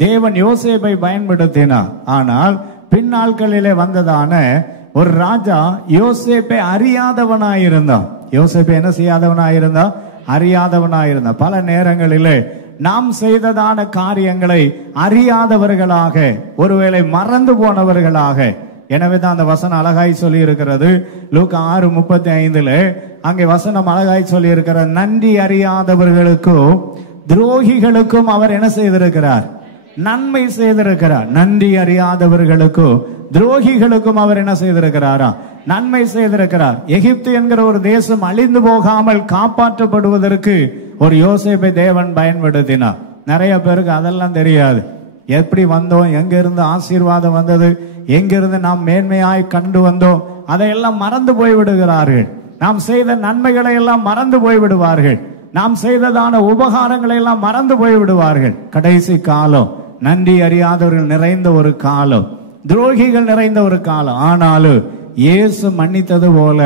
தேவன் யோசேப்பை பயன்படுத்தினார். ஆனால் பின்னாட்களிலே வந்ததான ஒரு ராஜா யோசேப்பை அறியாதவனாயிருந்தான். யோசேப்பை என்ன செய்யாதவனாயிருந்தா? அறியாதவனாயிருந்தா. பல நேரங்களிலே நாம் செய்ததான காரியங்களை அறியாதவர்களாக, ஒருவேளை மறந்து போனவர்களாக. எனவேதான் அந்த வசனம் அழகாய் சொல்லி இருக்கிறது. லூக்கா 6:35 அங்கே வசனம் அழகாய் சொல்லி இருக்கிற, நன்றி அறியாதவர்களுக்கும் துரோகிகளுக்கும் அவர் என்ன செய்திருக்கிறார்? நன்மை செய்திருக்கிறார். நன்றி அறியாதவர்களுக்கும் துரோகிகளுக்கும் அவர் என்ன செய்திருக்கிறாரா? நன்மை செய்திருக்கிறார். எகிப்து என்கிற ஒரு தேசம் அழிந்து போகாமல் காப்பாற்றப்படுவதற்கு ஒரு யோசேப்பை தேவன் பயன்படுத்தினார். நிறைய பேருக்கு அதெல்லாம் தெரியாது. எப்படி வந்தோம், எங்க இருந்து ஆசீர்வாதம் வந்தது, எங்கிருந்து நாம் மேன்மையாய் கண்டு வந்தோம் அதையெல்லாம் மறந்து போய்விடுகிறார்கள். நாம் செய்த நன்மைகளை எல்லாம் மறந்து போய்விடுவார்கள். நாம் செய்ததான உபகாரங்களை எல்லாம் மறந்து போய்விடுவார்கள். கடைசி காலம் நன்றி அறியாதவர்கள் நிறைந்த ஒரு காலம், துரோகிகள் நிறைந்த ஒரு காலம். ஆனாலும் இயேசு மன்னித்தது போல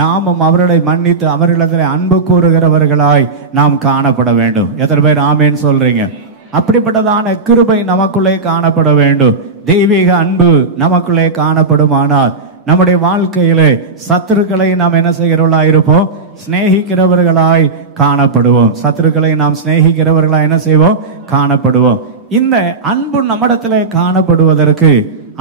நாமும் அவர்களை மன்னித்து அவர்களிடத்தில் அன்பு கூறுகிறவர்களாய் நாம் காணப்பட வேண்டும். எத்தனை பேர் ஆமேன்னு சொல்றீங்க? அப்படிப்பட்டதான கிருபை நமக்குள்ளே காணப்பட வேண்டும். தெய்வீக அன்பு நமக்குள்ளே காணப்படுமானால் நம்முடைய வாழ்க்கையிலே சத்துருக்களை நாம் என்ன செய்கிறவர்களாய் இருப்போம்? சிநேகிக்கிறவர்களாய் காணப்படுவோம். சத்துருக்களை நாம் சிநேகிக்கிறவர்களாய் என்ன செய்வோம்? காணப்படுவோம். இந்த அன்பு நம்மிடத்திலே காணப்படுவதற்கு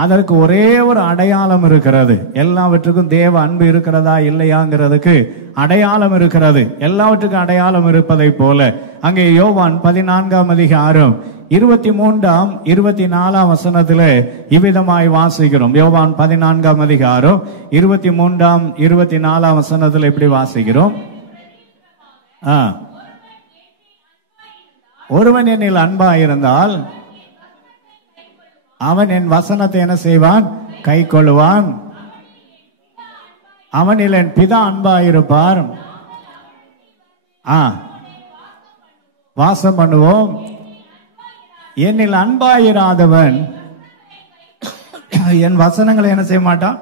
அதற்கு ஒரே ஒரு அடையாளம் இருக்கிறது. எல்லாவற்றுக்கும் தேவ அன்பு இருக்கிறதா இல்லையாங்கிறதுக்கு அடையாளம் இருக்கிறது. எல்லாவற்றுக்கும் அடையாளம் இருப்பதை போல அங்கே யோவான் 14ஆம் அதிகாரம் 23ஆம் 24ஆம் வசனத்திலே இவ்விதமாய் வாசிக்கிறோம். யோவான் 14ஆம் அதிகாரம் 23ஆம் 24ஆம் வசனத்தில் எப்படி வாசிக்கிறோம்? ஒருவன் என்னில் அன்பாயிருந்தால் அவன் என் வசனத்தை என்ன செய்வான்? கை கொள்ளுவான். அவனில் என் பிதா அன்பாயிருப்பார். வாசம் பண்ணுவோம். என்னில் அன்பாயிராதவன் என் வசனங்களை என்ன செய்ய மாட்டான்?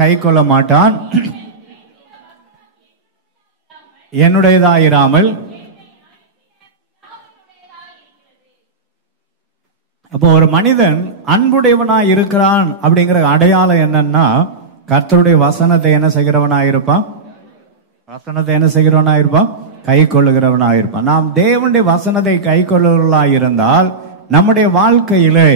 கை கொள்ள மாட்டான். என்னுடையதாயிராமல். அப்போ ஒரு மனிதன் அன்புடையவனாய் இருக்கிறான் அப்படிங்கிற அடையாளம் என்னன்னா, கர்த்தருடைய வசனத்தை என்ன செய்கிறவனாயிருப்பான்? வசனத்தை என்ன செய்கிறவனாயிருப்பான்? கை கொள்ளுகிறவனாயிருப்பான். நாம் தேவனுடைய வசனத்தை கை கொள்ளுகிறவர்களாயிருந்தால் நம்முடைய வாழ்க்கையிலே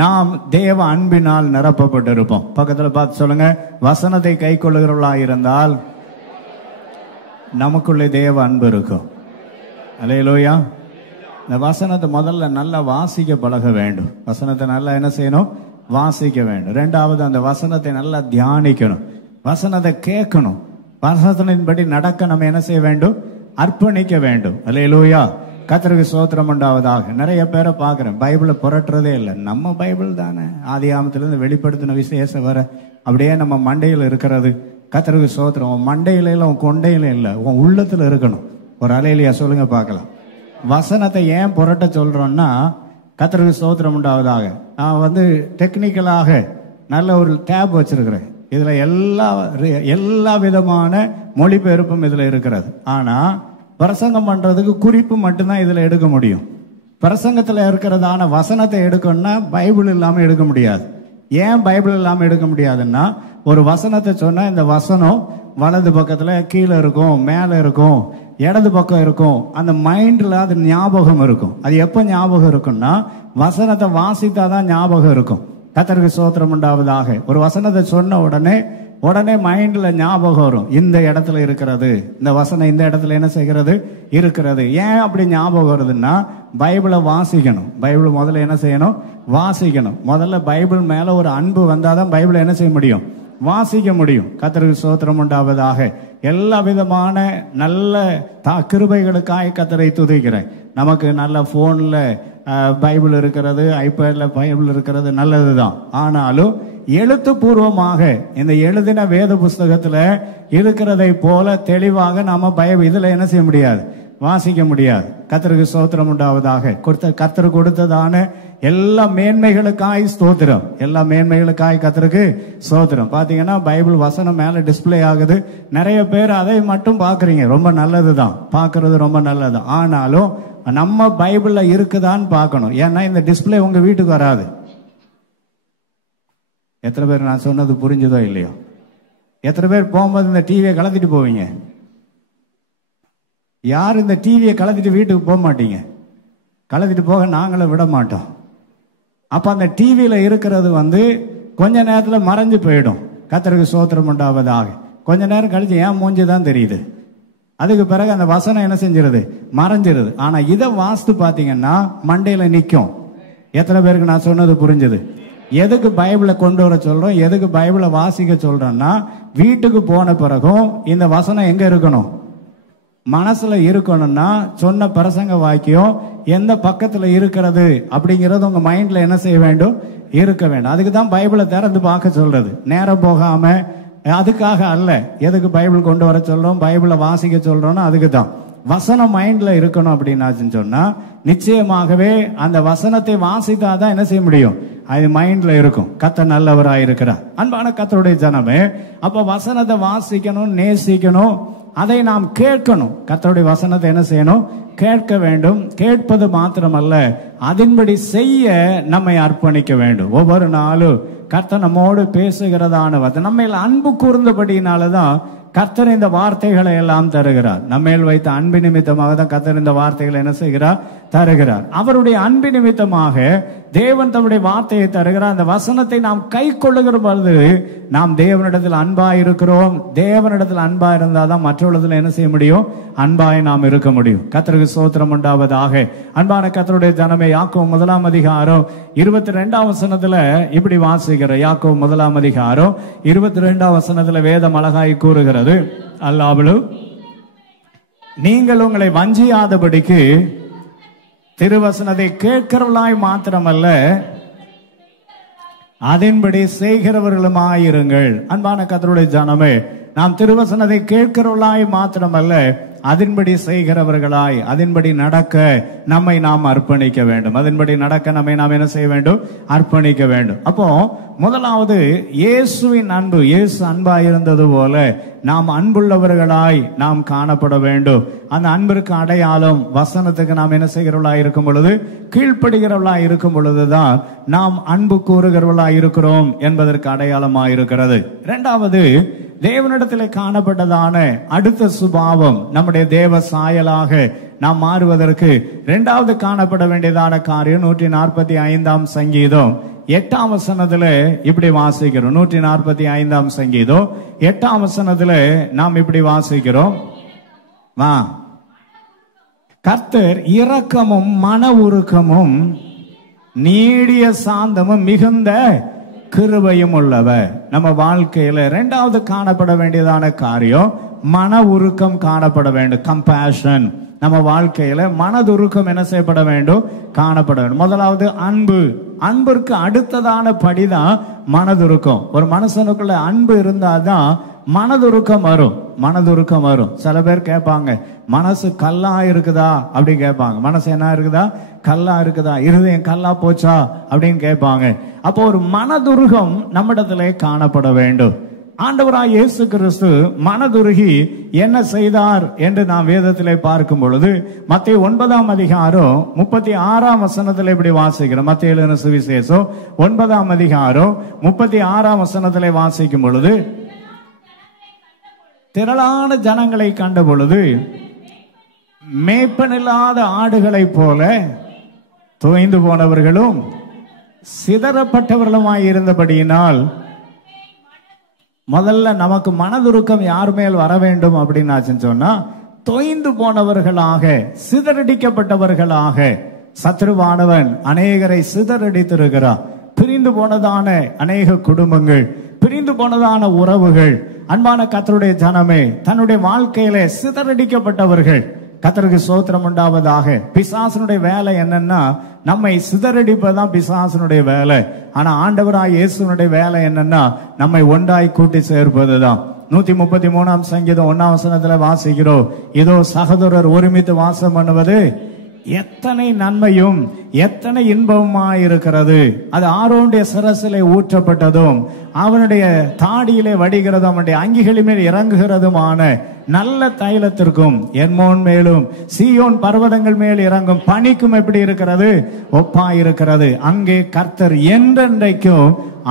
நாம் தேவ அன்பினால் நிரப்பப்பட்டிருப்போம். பக்கத்தில் பார்த்து சொல்லுங்க, வசனத்தை கை கொள்ளுகிறவர்களாயிருந்தால் நமக்குள்ளே தேவ அன்பு இருக்கும். அல்லேலூயா. இந்த வசனத்தை முதல்ல நல்லா வாசிக்க பழக வேண்டும். வசனத்தை நல்லா என்ன செய்யணும்? வாசிக்க வேண்டும். ரெண்டாவது அந்த வசனத்தை நல்லா தியானிக்கணும். வசனத்தை கேட்கணும். வசனத்தின்படி நடக்க நம்ம என்ன செய்ய வேண்டும்? அர்ப்பணிக்க வேண்டும். அல்லேலூயா. கர்த்தருக்கு ஸ்தோத்திரம் உண்டாவதாக. நிறைய பேரை பார்க்கிறேன், பைபிளை புரட்டுறதே இல்லை. நம்ம பைபிள் தானே, ஆதியாகமத்திலிருந்து வெளிப்படுத்தின விசேஷம் வர அப்படியே நம்ம மண்டையில் இருக்கிறது. கர்த்தருக்கு ஸ்தோத்திரம். உன் மண்டையில இல்லை, உன் கொண்டையில இல்லை, உன் உள்ளத்துல இருக்கணும். ஒரு அலையிலையா சொல்லுங்க பார்க்கலாம். வசனத்தை ஏன் புரட்ட சொல்றோம்னா, கர்த்தருக்கு ஸ்தோத்திரம் உண்டாவதாக. நான் டெக்னிக்கலாக நல்ல ஒரு டேப் வச்சிருக்கிறேன். இதுல எல்லா விதமான மொழிபெயர்ப்பும் இதுல இருக்கிறது. ஆனா பிரசங்கம் பண்றதுக்கு குறிப்பு மட்டும்தான் இதுல எடுக்க முடியும். பிரசங்கத்துல இருக்கிறதான வசனத்தை எடுக்கணும்னா பைபிள் இல்லாம எடுக்க முடியாது. ஏன் பைபிள் இல்லாம எடுக்க முடியாதுன்னா, ஒரு வசனத்தை சொன்னா இந்த வசனம் வலது பக்கத்துல கீழே இருக்கும், மேல இருக்கும், இடது பக்கம் இருக்கும். அந்த மைண்ட்ல அது ஞாபகம் இருக்கும். அது எப்ப ஞாபகம் இருக்கும்னா, வசனத்தை வாசித்தாதான் ஞாபகம் இருக்கும். கர்த்தருக்கு ஸ்தோத்திரம் உண்டாவதாக. ஒரு வசனத்தை சொன்ன உடனே மைண்ட்ல ஞாபகம் வரும். இந்த இடத்துல இருக்கிறது, இந்த வசனம் இந்த இடத்துல என்ன செய்கிறது? இருக்கிறது. ஏன் அப்படி ஞாபகம் வருதுன்னா, பைபிளை வாசிக்கணும். பைபிள் முதல்ல என்ன செய்யணும்? வாசிக்கணும். முதல்ல பைபிள் மேல ஒரு அன்பு வந்தாதான் பைபிளை என்ன செய்ய முடியும்? வாசிக்க முடியும். கர்த்தருக்கு ஸ்தோத்திரம் உண்டாவதாக. எல்லா விதமான நல்ல கிருபைகளுக்காக கர்த்தரை துதிக்கிறேன். நமக்கு நல்ல போன்ல பைபிள் இருக்கிறது, ஐபேட்ல பைபிள் இருக்கிறது, நல்லதுதான். ஆனாலும் எழுத்துப்பூர்வமாக இந்த எழுதின வேத புஸ்தகத்துல இருக்கிறதை போல தெளிவாக நாம இதுல என்ன செய்ய முடியாது? வாசிக்க முடியாது. கர்த்தருக்கு ஸ்தோத்திரம் உண்டாவதாக. கர்த்தர் கொடுத்ததான எல்லா மேன்மைகளுக்காய் ஸ்தோத்திரம். எல்லா மேன்மைகளுக்காய் கர்த்தருக்கு ஸ்தோத்திரம். பாத்தீங்கன்னா பைபிள் வசனம் மேல டிஸ்பிளே ஆகுது. நிறைய பேர் அதை மட்டும் பாக்குறீங்க. ரொம்ப நல்லதுதான், பாக்குறது ரொம்ப நல்லது. ஆனாலும் நம்ம பைபிள்ல இருக்குதான்னு பார்க்கணும். ஏன்னா இந்த டிஸ்பிளே உங்க வீட்டுக்கு வராது. எத்தனை பேர் நான் சொன்னது புரிஞ்சுதோ இல்லையோ? எத்தனை பேர் போகும்போது இந்த டிவியை கலத்திட்டு போவீங்க? யார் இந்த டிவியை கலத்திட்டு வீட்டுக்கு போக மாட்டீங்க. கலத்திட்டு போக நாங்களும் விட மாட்டோம். அப்ப அந்த டிவியில இருக்கிறது கொஞ்ச நேரத்துல மறைஞ்சு போயிடும். கர்த்தருக்கு ஸ்தோத்திரம் உண்டாவதாக. கொஞ்ச நேரம் கழிச்சு ஏன் மூஞ்சி தான் தெரியுது. அதுக்கு பிறகு அந்த வசனம் என்ன செஞ்சிருது? மறைஞ்சிருது. ஆனா இதை வாஸ்து பாத்தீங்கன்னா மண்டையில நிக்கும். எத்தனை பேருக்கு நான் சொன்னது புரிஞ்சது? எதுக்கு பைபிளை கொண்டு வர சொல்றோம், எதுக்கு பைபிளை வாசிக்க சொல்றோம்னா, வீட்டுக்கு போன பிறகும் இந்த வசனம் எங்க இருக்கணும்? மனசுல இருக்கணும்னா சொன்ன பிரசங்க வாக்கியம் எந்த பக்கத்துல இருக்கிறது அப்படிங்கறது உங்க மைண்ட்ல என்ன செய்ய வேண்டும்? இருக்க வேண்டும். அதுக்கு தான் பைபிளை திறந்து பார்க்க சொல்றது. நேரம் போகாம அதுக்காக அல்ல. எதுக்கு பைபிள் கொண்டு வர சொல்றோம், பைபிளை வாசிக்க சொல்றோம்னா அதுக்கு தான். வசனம் மைண்ட்ல இருக்கணும் அப்படின்னாச்சுன்னு சொன்னா நிச்சயமாகவே அந்த வசனத்தை வாசித்தாதான் என்ன செய்ய முடியும், அது மைண்ட்ல இருக்கும். கர்த்தர் நல்லவராய் இருக்கிறார். அன்பான கர்த்தருடைய ஜனமே, அப்ப வசனத்தை வாசிக்கணும், நேசிக்கணும், அதை நாம் கேட்கணும். கர்த்தருடைய வசனத்தை என்ன செய்யணும், கேட்க வேண்டும். கேட்பது மாத்திரமல்ல, அதன்படி செய்ய நம்மை அர்ப்பணிக்க வேண்டும். ஒவ்வொரு நாளும் கர்த்தர் நம்மோடு பேசுகிறதான நம்ம அன்பு கூர்ந்தபடினாலதான் கர்த்தர் இந்த வார்த்தைகளை எல்லாம் தருகிறார். நம்மேல் வைத்த அன்பு நிமித்தமாக தான் கர்த்தர் இந்த வார்த்தைகளை என்ன செய்கிறார், தருகிறார். அவருடைய அன்பு நிமித்தமாக தேவன் தம்முடைய வார்த்தையை தருகிறார். அந்த வசனத்தை நாம் கை கொள்ளுகிற பொழுது நாம் தேவனிடத்தில் அன்பா இருக்கிறோம். தேவனிடத்தில் அன்பா இருந்தாதான் மற்றவர்களிடத்தில் என்ன செய்ய முடியும், அன்பாய் நாம் இருக்க முடியும். கர்த்தருக்கு ஸ்தோத்திரம் உண்டாவதாக. அன்பான கர்த்தருடைய ஜனமே, யாக்கோபு 1 அதிகாரம் 22 வசனத்துல இப்படி வாசிக்கிற. யாக்கோபு 1 அதிகாரம் 22 வசனத்துல வேதம் அழகாய் கூறுகிறது, அல்லாமலும் நீங்கள் உங்களை வஞ்சியாதபடிக்கு திருவசனத்தை கேட்கிறவர்களாய் மாத்திரமல்ல அதன்படி செய்கிறவர்களுமாயிருங்கள். அன்பான கர்த்தருடைய ஜனமே, நாம் திருவசனத்தை கேட்கிறவர்களாய் மாத்திரமல்ல அதன்படி செய்கிறவர்களாய், அதன்படி நடக்க நம்மை நாம் அர்ப்பணிக்க வேண்டும். அதன்படி நடக்க நம்மை நாம் என்ன செய்ய வேண்டும், அர்ப்பணிக்க வேண்டும். அப்போ முதலாவது இயேசுவின் அன்பு. இயேசு அன்பாய் இருந்தது போல நாம் அன்புள்ளவர்களாய் நாம் காணப்பட வேண்டும். அந்த அன்பிற்கு அடையாளம் வசனத்துக்கு நாம் என்ன செய்கிறவர்களாய் இருக்கும் பொழுது, கீழ்ப்படுகிறவர்களாய் இருக்கும் பொழுதுதான் நாம் அன்பு கூறுகிறவர்களாய் இருக்கிறோம் என்பதற்கு அடையாளமாய் இருக்கிறது. இரண்டாவது, தேவனிடத்திலே காணப்பட்டதான அடுத்த சுபாவம், நம்முடைய தேவ சாயலாக நாம் மாறுவதற்கு இரண்டாவது காணப்பட வேண்டியதான காரியம் 145 சங்கீதம் 8 வசனத்துல இப்படி வாசிக்கிறோம். 145 சங்கீதம் 8 வசனத்துல நாம் இப்படி வாசிக்கிறோம். கர்த்தர் இரக்கமும் மன உருக்கமும் நீடிய சாந்தமும் மிகுந்த கிருபையும் உள்ளவர். நம்ம வாழ்க்கையில இரண்டாவது காணப்பட வேண்டியதான காரியம் மன உருக்கம் காணப்பட வேண்டும். கம்பேஷன். நம்ம வாழ்க்கையில மனதுருக்கம் என்ன செய்யப்பட வேண்டும், காணப்பட வேண்டும். முதலாவது அன்பு. அன்பிற்கு அடுத்ததான படிதான் மனதுருக்கம். ஒரு மனுஷனுக்குள்ள அன்பு இருந்தாதான் மனதுருக்கம் வரும். மனதுருக்கம் வரும். சில பேர் கேட்பாங்க, மனசு கல்லா இருக்குதா அப்படி கேட்பாங்க. மனசு என்ன இருக்குதா, கல்லா இருக்குதா, இருதயம் கல்லா போச்சா அப்படின்னு கேட்பாங்க. அப்போ ஒரு மனதுருகம் நம்மிடத்திலே காணப்பட வேண்டும். ஆண்டவராய் இயேசு கிறிஸ்து மனதுருகி என்ன செய்தார் என்று நாம் வேதத்திலே பார்க்கும் பொழுது மத்தேயு 9 அதிகாரம் 36 வசனத்திலே இப்படி வாசிக்கிறோம். மத்தேயு எழுதின சுவிசேஷம் 9 அதிகாரம் 36 வசனத்திலே வாசிக்கும் பொழுது, திரளான ஜனங்களை கண்ட பொழுது மேய்ப்பனில்லாத ஆடுகளைப் போல தோய்ந்து போனவர்களும் சிதறப்பட்டவர்களுமாய் இருந்தபடியினால், முதல்ல நமக்கு மனதுருக்கம் யார் மேல் வர வேண்டும் அப்படின்னாச்சுன்னு சொன்னா, தொய்ந்து போனவர்களாக, சிதறடிக்கப்பட்டவர்களாக. சத்ருவானவன் அநேகரை சிதறடித்திருக்கிறார். பிரிந்து போனதான அநேக குடும்பங்கள், பிரிந்து போனதான உறவுகள். அன்பான கர்த்தருடைய ஜனமே, தன்னுடைய வாழ்க்கையில சிதறடிக்கப்பட்டவர்கள். கர்த்தருக்கு ஸ்தோத்திரம் உண்டாவதாக. பிசாசனுடைய வேலை என்னன்னா, நம்மை சிதறடிப்பதுதான் பிசாசனுடைய வேலை. ஆனா ஆண்டவராய் இயேசுனுடைய வேலை என்னன்னா, நம்மை ஒன்றாய் கூட்டி சேர்ப்பதுதான். 133 சங்கீதம் 1 வசனத்துல வாசிக்கிறோம், இதோ சகோதரர் ஒருமித்து வாசம் பண்ணுவது எத்தனை நன்மையும் எத்தனை இன்பமாயிருக்கிறது. அது ஆரோனுடைய சிரசிலே ஊற்றப்பட்டதும் அவனுடைய தாடியிலே வடிகிறதும் அவனுடைய அங்கிகளின் மேல் இறங்குகிறதுமான நல்ல தைலத்திற்கும் எர்மோன் மேலும் சீயோன் பர்வதங்கள் மேல் இறங்கும் பனிக்கும் எப்படி இருக்கிறது, ஒப்பாயிருக்கிறது. அங்கே கர்த்தர் என்றென்றைக்கும்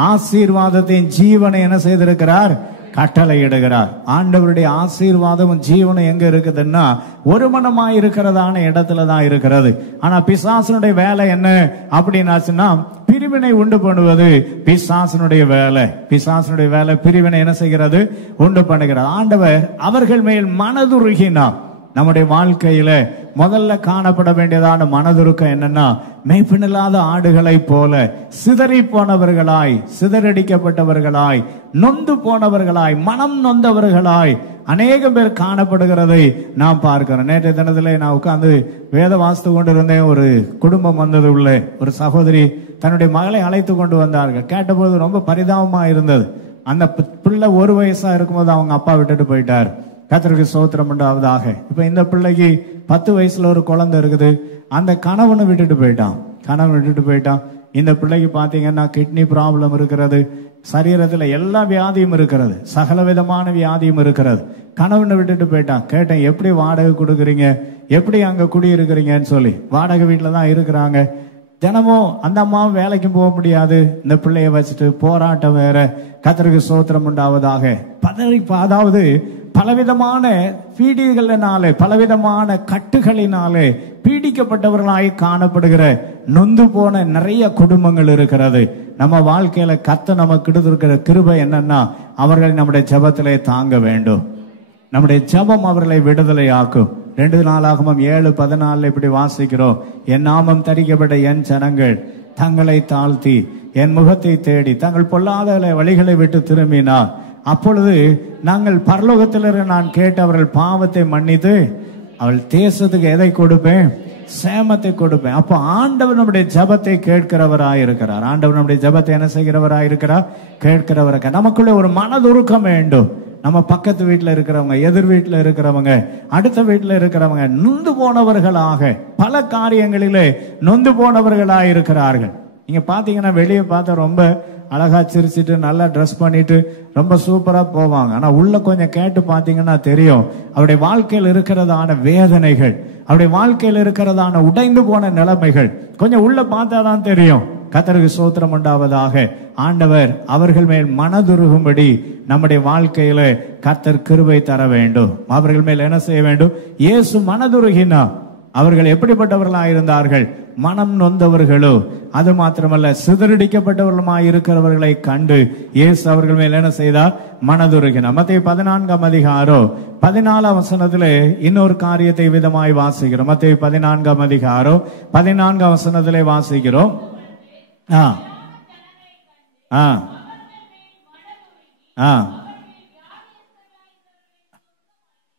ஆசீர்வாதத்தின் ஜீவனை என்ன செய்திருக்கிறார், கட்டளை இடுகிறார். ஆண்டவருடைய ஆசீர்வாதமும் ஜீவனும் எங்க இருக்குதுன்னா ஒரு மனமாய் இருக்கிறதான இடத்துல தான் இருக்கிறது. ஆனா பிசாசனுடைய வேலை என்ன அப்படின்னாச்சுன்னா, பிரிவினை உண்டு பண்ணுவது பிசாசனுடைய வேலை. பிசாசனுடைய வேலை பிரிவினை என்ன செய்கிறது, உண்டு பண்ணுகிறது. ஆண்டவர் அவர்கள் மேல் மனதுருகினார். நம்முடைய வாழ்க்கையில முதல்ல காணப்பட வேண்டியதான மனதுருக்கம் என்னன்னா, மேய்ப்பனில்லாத ஆடுகளை போல சிதறி போனவர்களாய், சிதறடிக்கப்பட்டவர்களாய், நொந்து போனவர்களாய், மனம் நொந்தவர்களாய் அநேக பேர் காணப்படுகிறதை நாம் பார்க்கிறோம். நேற்றைய தினத்திலே நான் உட்கார்ந்து வேத வாசித்து கொண்டிருந்தேன். ஒரு குடும்பம் வந்தது. உள்ள ஒரு சகோதரி தன்னுடைய மகளை அழைத்து கொண்டு வந்தார்கள். கேட்டபோது ரொம்ப பரிதாபமா இருந்தது. அந்த பிள்ளை 1 வயசா இருக்கும்போது அவங்க அப்பா விட்டுட்டு போயிட்டார். கர்த்தருக்கு ஸ்தோத்திரம் உண்டாவதாக. இப்ப இந்த பிள்ளைக்கு 10 வயசுல ஒரு குழந்தை இருக்குது. அந்த கணவனை விட்டுட்டு போயிட்டான். இந்த பிள்ளைக்கு பாத்தீங்கன்னா கிட்னி ப்ராப்ளம் இருக்கிறது, சரீரத்துல எல்லா வியாதியும் இருக்கிறது, சகல விதமான வியாதியும் இருக்கிறது. கணவனை விட்டுட்டு போயிட்டான். கேட்டேன், எப்படி வாடகை கொடுக்குறீங்க, எப்படி அங்க குடியிருக்கிறீங்கன்னு சொல்லி. வாடகை வீட்டுல தான் இருக்கிறாங்க. தினமும் அந்த அம்மாவும் வேலைக்கும் போக முடியாது. இந்த பிள்ளைய வச்சுட்டு போராட்டம் வேற. கர்த்தருக்கு ஸ்தோத்திரம் உண்டாவதாக. அதாவது பலவிதமான பீடிகளினாலே, பலவிதமான கட்டுகளினாலே பீடிக்கப்பட்டவர்களாய் காணப்படுகிற நொந்து போன நிறைய குடும்பங்கள் இருக்கிறது. நம்ம வாழ்க்கையில கர்த்தர் நமக்கு இருக்கிற கிருபை என்னன்னா, அவர்களை நம்முடைய ஜெபத்திலே தாங்க வேண்டும். நம்முடைய ஜெபம் அவர்களை விடுதலை ஆக்கும். 2 நாளாகமம் 7:14 இப்படி வாசிக்கிறோம். என் நாமம் தரிக்கப்பட்ட என் ஜனங்கள் தங்களை தாழ்த்தி என் முகத்தை தேடி தங்கள் பொல்லாத வழிகளை விட்டு திரும்பினார், அப்பொழுது நாங்கள் பரலோகத்திலிருந்து நான் கேட்டு அவர்கள் பாவத்தை மன்னித்து அவள் தேசத்துக்கு எதை கொடுப்பேன், சேமத்தை கொடுப்பேன். அப்போ ஆண்டவர் நம்முடைய ஜெபத்தை கேட்கிறவராயிருக்கிறார். ஆண்டவர் நம்முடைய ஜெபத்தை என்ன செய்கிறவராயிருக்கிறார், கேட்கிறவராக. நமக்குள்ளே ஒரு மனதுருக்கம் வேண்டும். நம்ம பக்கத்து வீட்டில் இருக்கிறவங்க, எதிர் வீட்டில் இருக்கிறவங்க, அடுத்த வீட்டில் இருக்கிறவங்க நொந்து போனவர்களாக, பல காரியங்களிலே நொந்து போனவர்களாக இருக்கிறார்கள். நீங்க பாத்தீங்கன்னா வெளியே பார்த்தா ரொம்ப அழகா சிரிச்சிட்டு நல்லா ட்ரெஸ் பண்ணிட்டு ரொம்ப சூப்பரா போவாங்க. ஆனா உள்ள கொஞ்சம் கேட்டு பாத்தீங்கன்னா தெரியும் அவருடைய வாழ்க்கையில் இருக்கிறதான வேதனைகள், அவருடைய வாழ்க்கையில் இருக்கிறதான உடைந்து போன நிலைமைகள் கொஞ்சம் உள்ள பார்த்தாதான் தெரியும். கர்த்தருக்கு ஸ்தோத்திரம் உண்டாவதாக. ஆண்டவர் அவர்கள் மேல் மனதுருகும்படி நம்முடைய வாழ்க்கையில கர்த்தர் கிருபை தர வேண்டும். அவர்கள் மேல் என்ன செய்ய வேண்டும்? இயேசு மனதுருகினா அவர்கள் எப்படிப்பட்டவர்களாக இருந்தார்கள்? மனம் நொந்தவர்களோ, அது மாத்திரமல்ல சிதறடிக்கப்பட்டவர்களுமாய் இருக்கிறவர்களை கண்டு இயேசு அவர்கள் மேல் என்ன செய்தார்? மனதுருகினார். மத்தேயு 14 அதிகாரம் 14 வசனத்திலே இன்னொரு காரியத்தை விதமாய் வாசிக்கிறோம். மத்தேயு 14 அதிகாரம் 14 வசனத்திலே வாசிக்கிறோம்.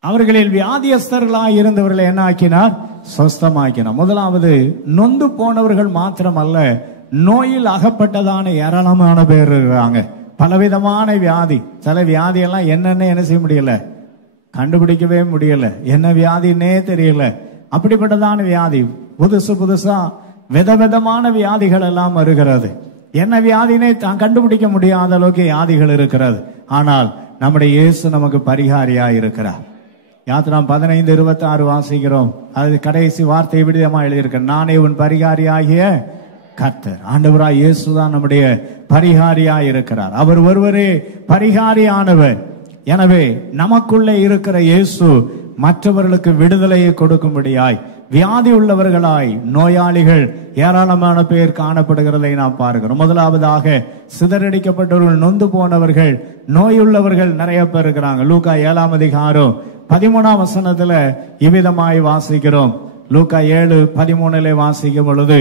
அவர்களில் வியாதியஸ்தர்களாய் இருந்தவர்களை என்ன ஆக்கினார்? சொஸ்தமாக்கினார். முதலாவது, நொந்து போனவர்கள் மாத்திரமல்ல, நோயில் அகப்பட்டதான ஏராளமான பேர் இருக்கிறாங்க. பலவிதமான வியாதி. சில வியாதி எல்லாம் என்னன்னு என்ன செய்ய முடியல, கண்டுபிடிக்கவே முடியல. என்ன வியாதின்னே தெரியல. அப்படிப்பட்டதான வியாதி புதுசா விதவிதமான வியாதிகள் எல்லாம் வருகிறது. என்ன வியாதினே தான் கண்டுபிடிக்க முடியாத அளவுக்கு வியாதிகள் இருக்கிறது. ஆனால் நம்முடைய இயேசு நமக்கு பரிகாரியா இருக்கிறார். யாத்திராம் 15:26 வாசிக்கிறோம். அது கடைசி வார்த்தை விடுதமா எழுதியிருக்க, நானே உன் பரிகாரியாகிய கர்த்தர். ஆண்டவராய் இயேசுதான் நம்முடைய பரிகாரியாய் இருக்கிறார். அவர் ஒருவரே பரிகாரியானவர். எனவே நமக்குள்ளே இருக்கிற இயேசு மற்றவர்களுக்கு விடுதலையை கொடுக்கும்படியாய், வியாதி உள்ளவர்களாய், நோயாளிகள் ஏராளமான பேர் காணப்படுகிறதை நாம் பார்க்கிறோம். முதலாவதாக சிதறடிக்கப்பட்டவர்கள், நொந்து போனவர்கள், நோயுள்ளவர்கள் நிறைய பேர் இருக்கிறாங்க. லூக்கா 7 அதிகாரம் 13 வசனத்துல இவ்விதமாய் வாசிக்கிறோம். லூக்கா 7:13 வாசிக்கும் பொழுது,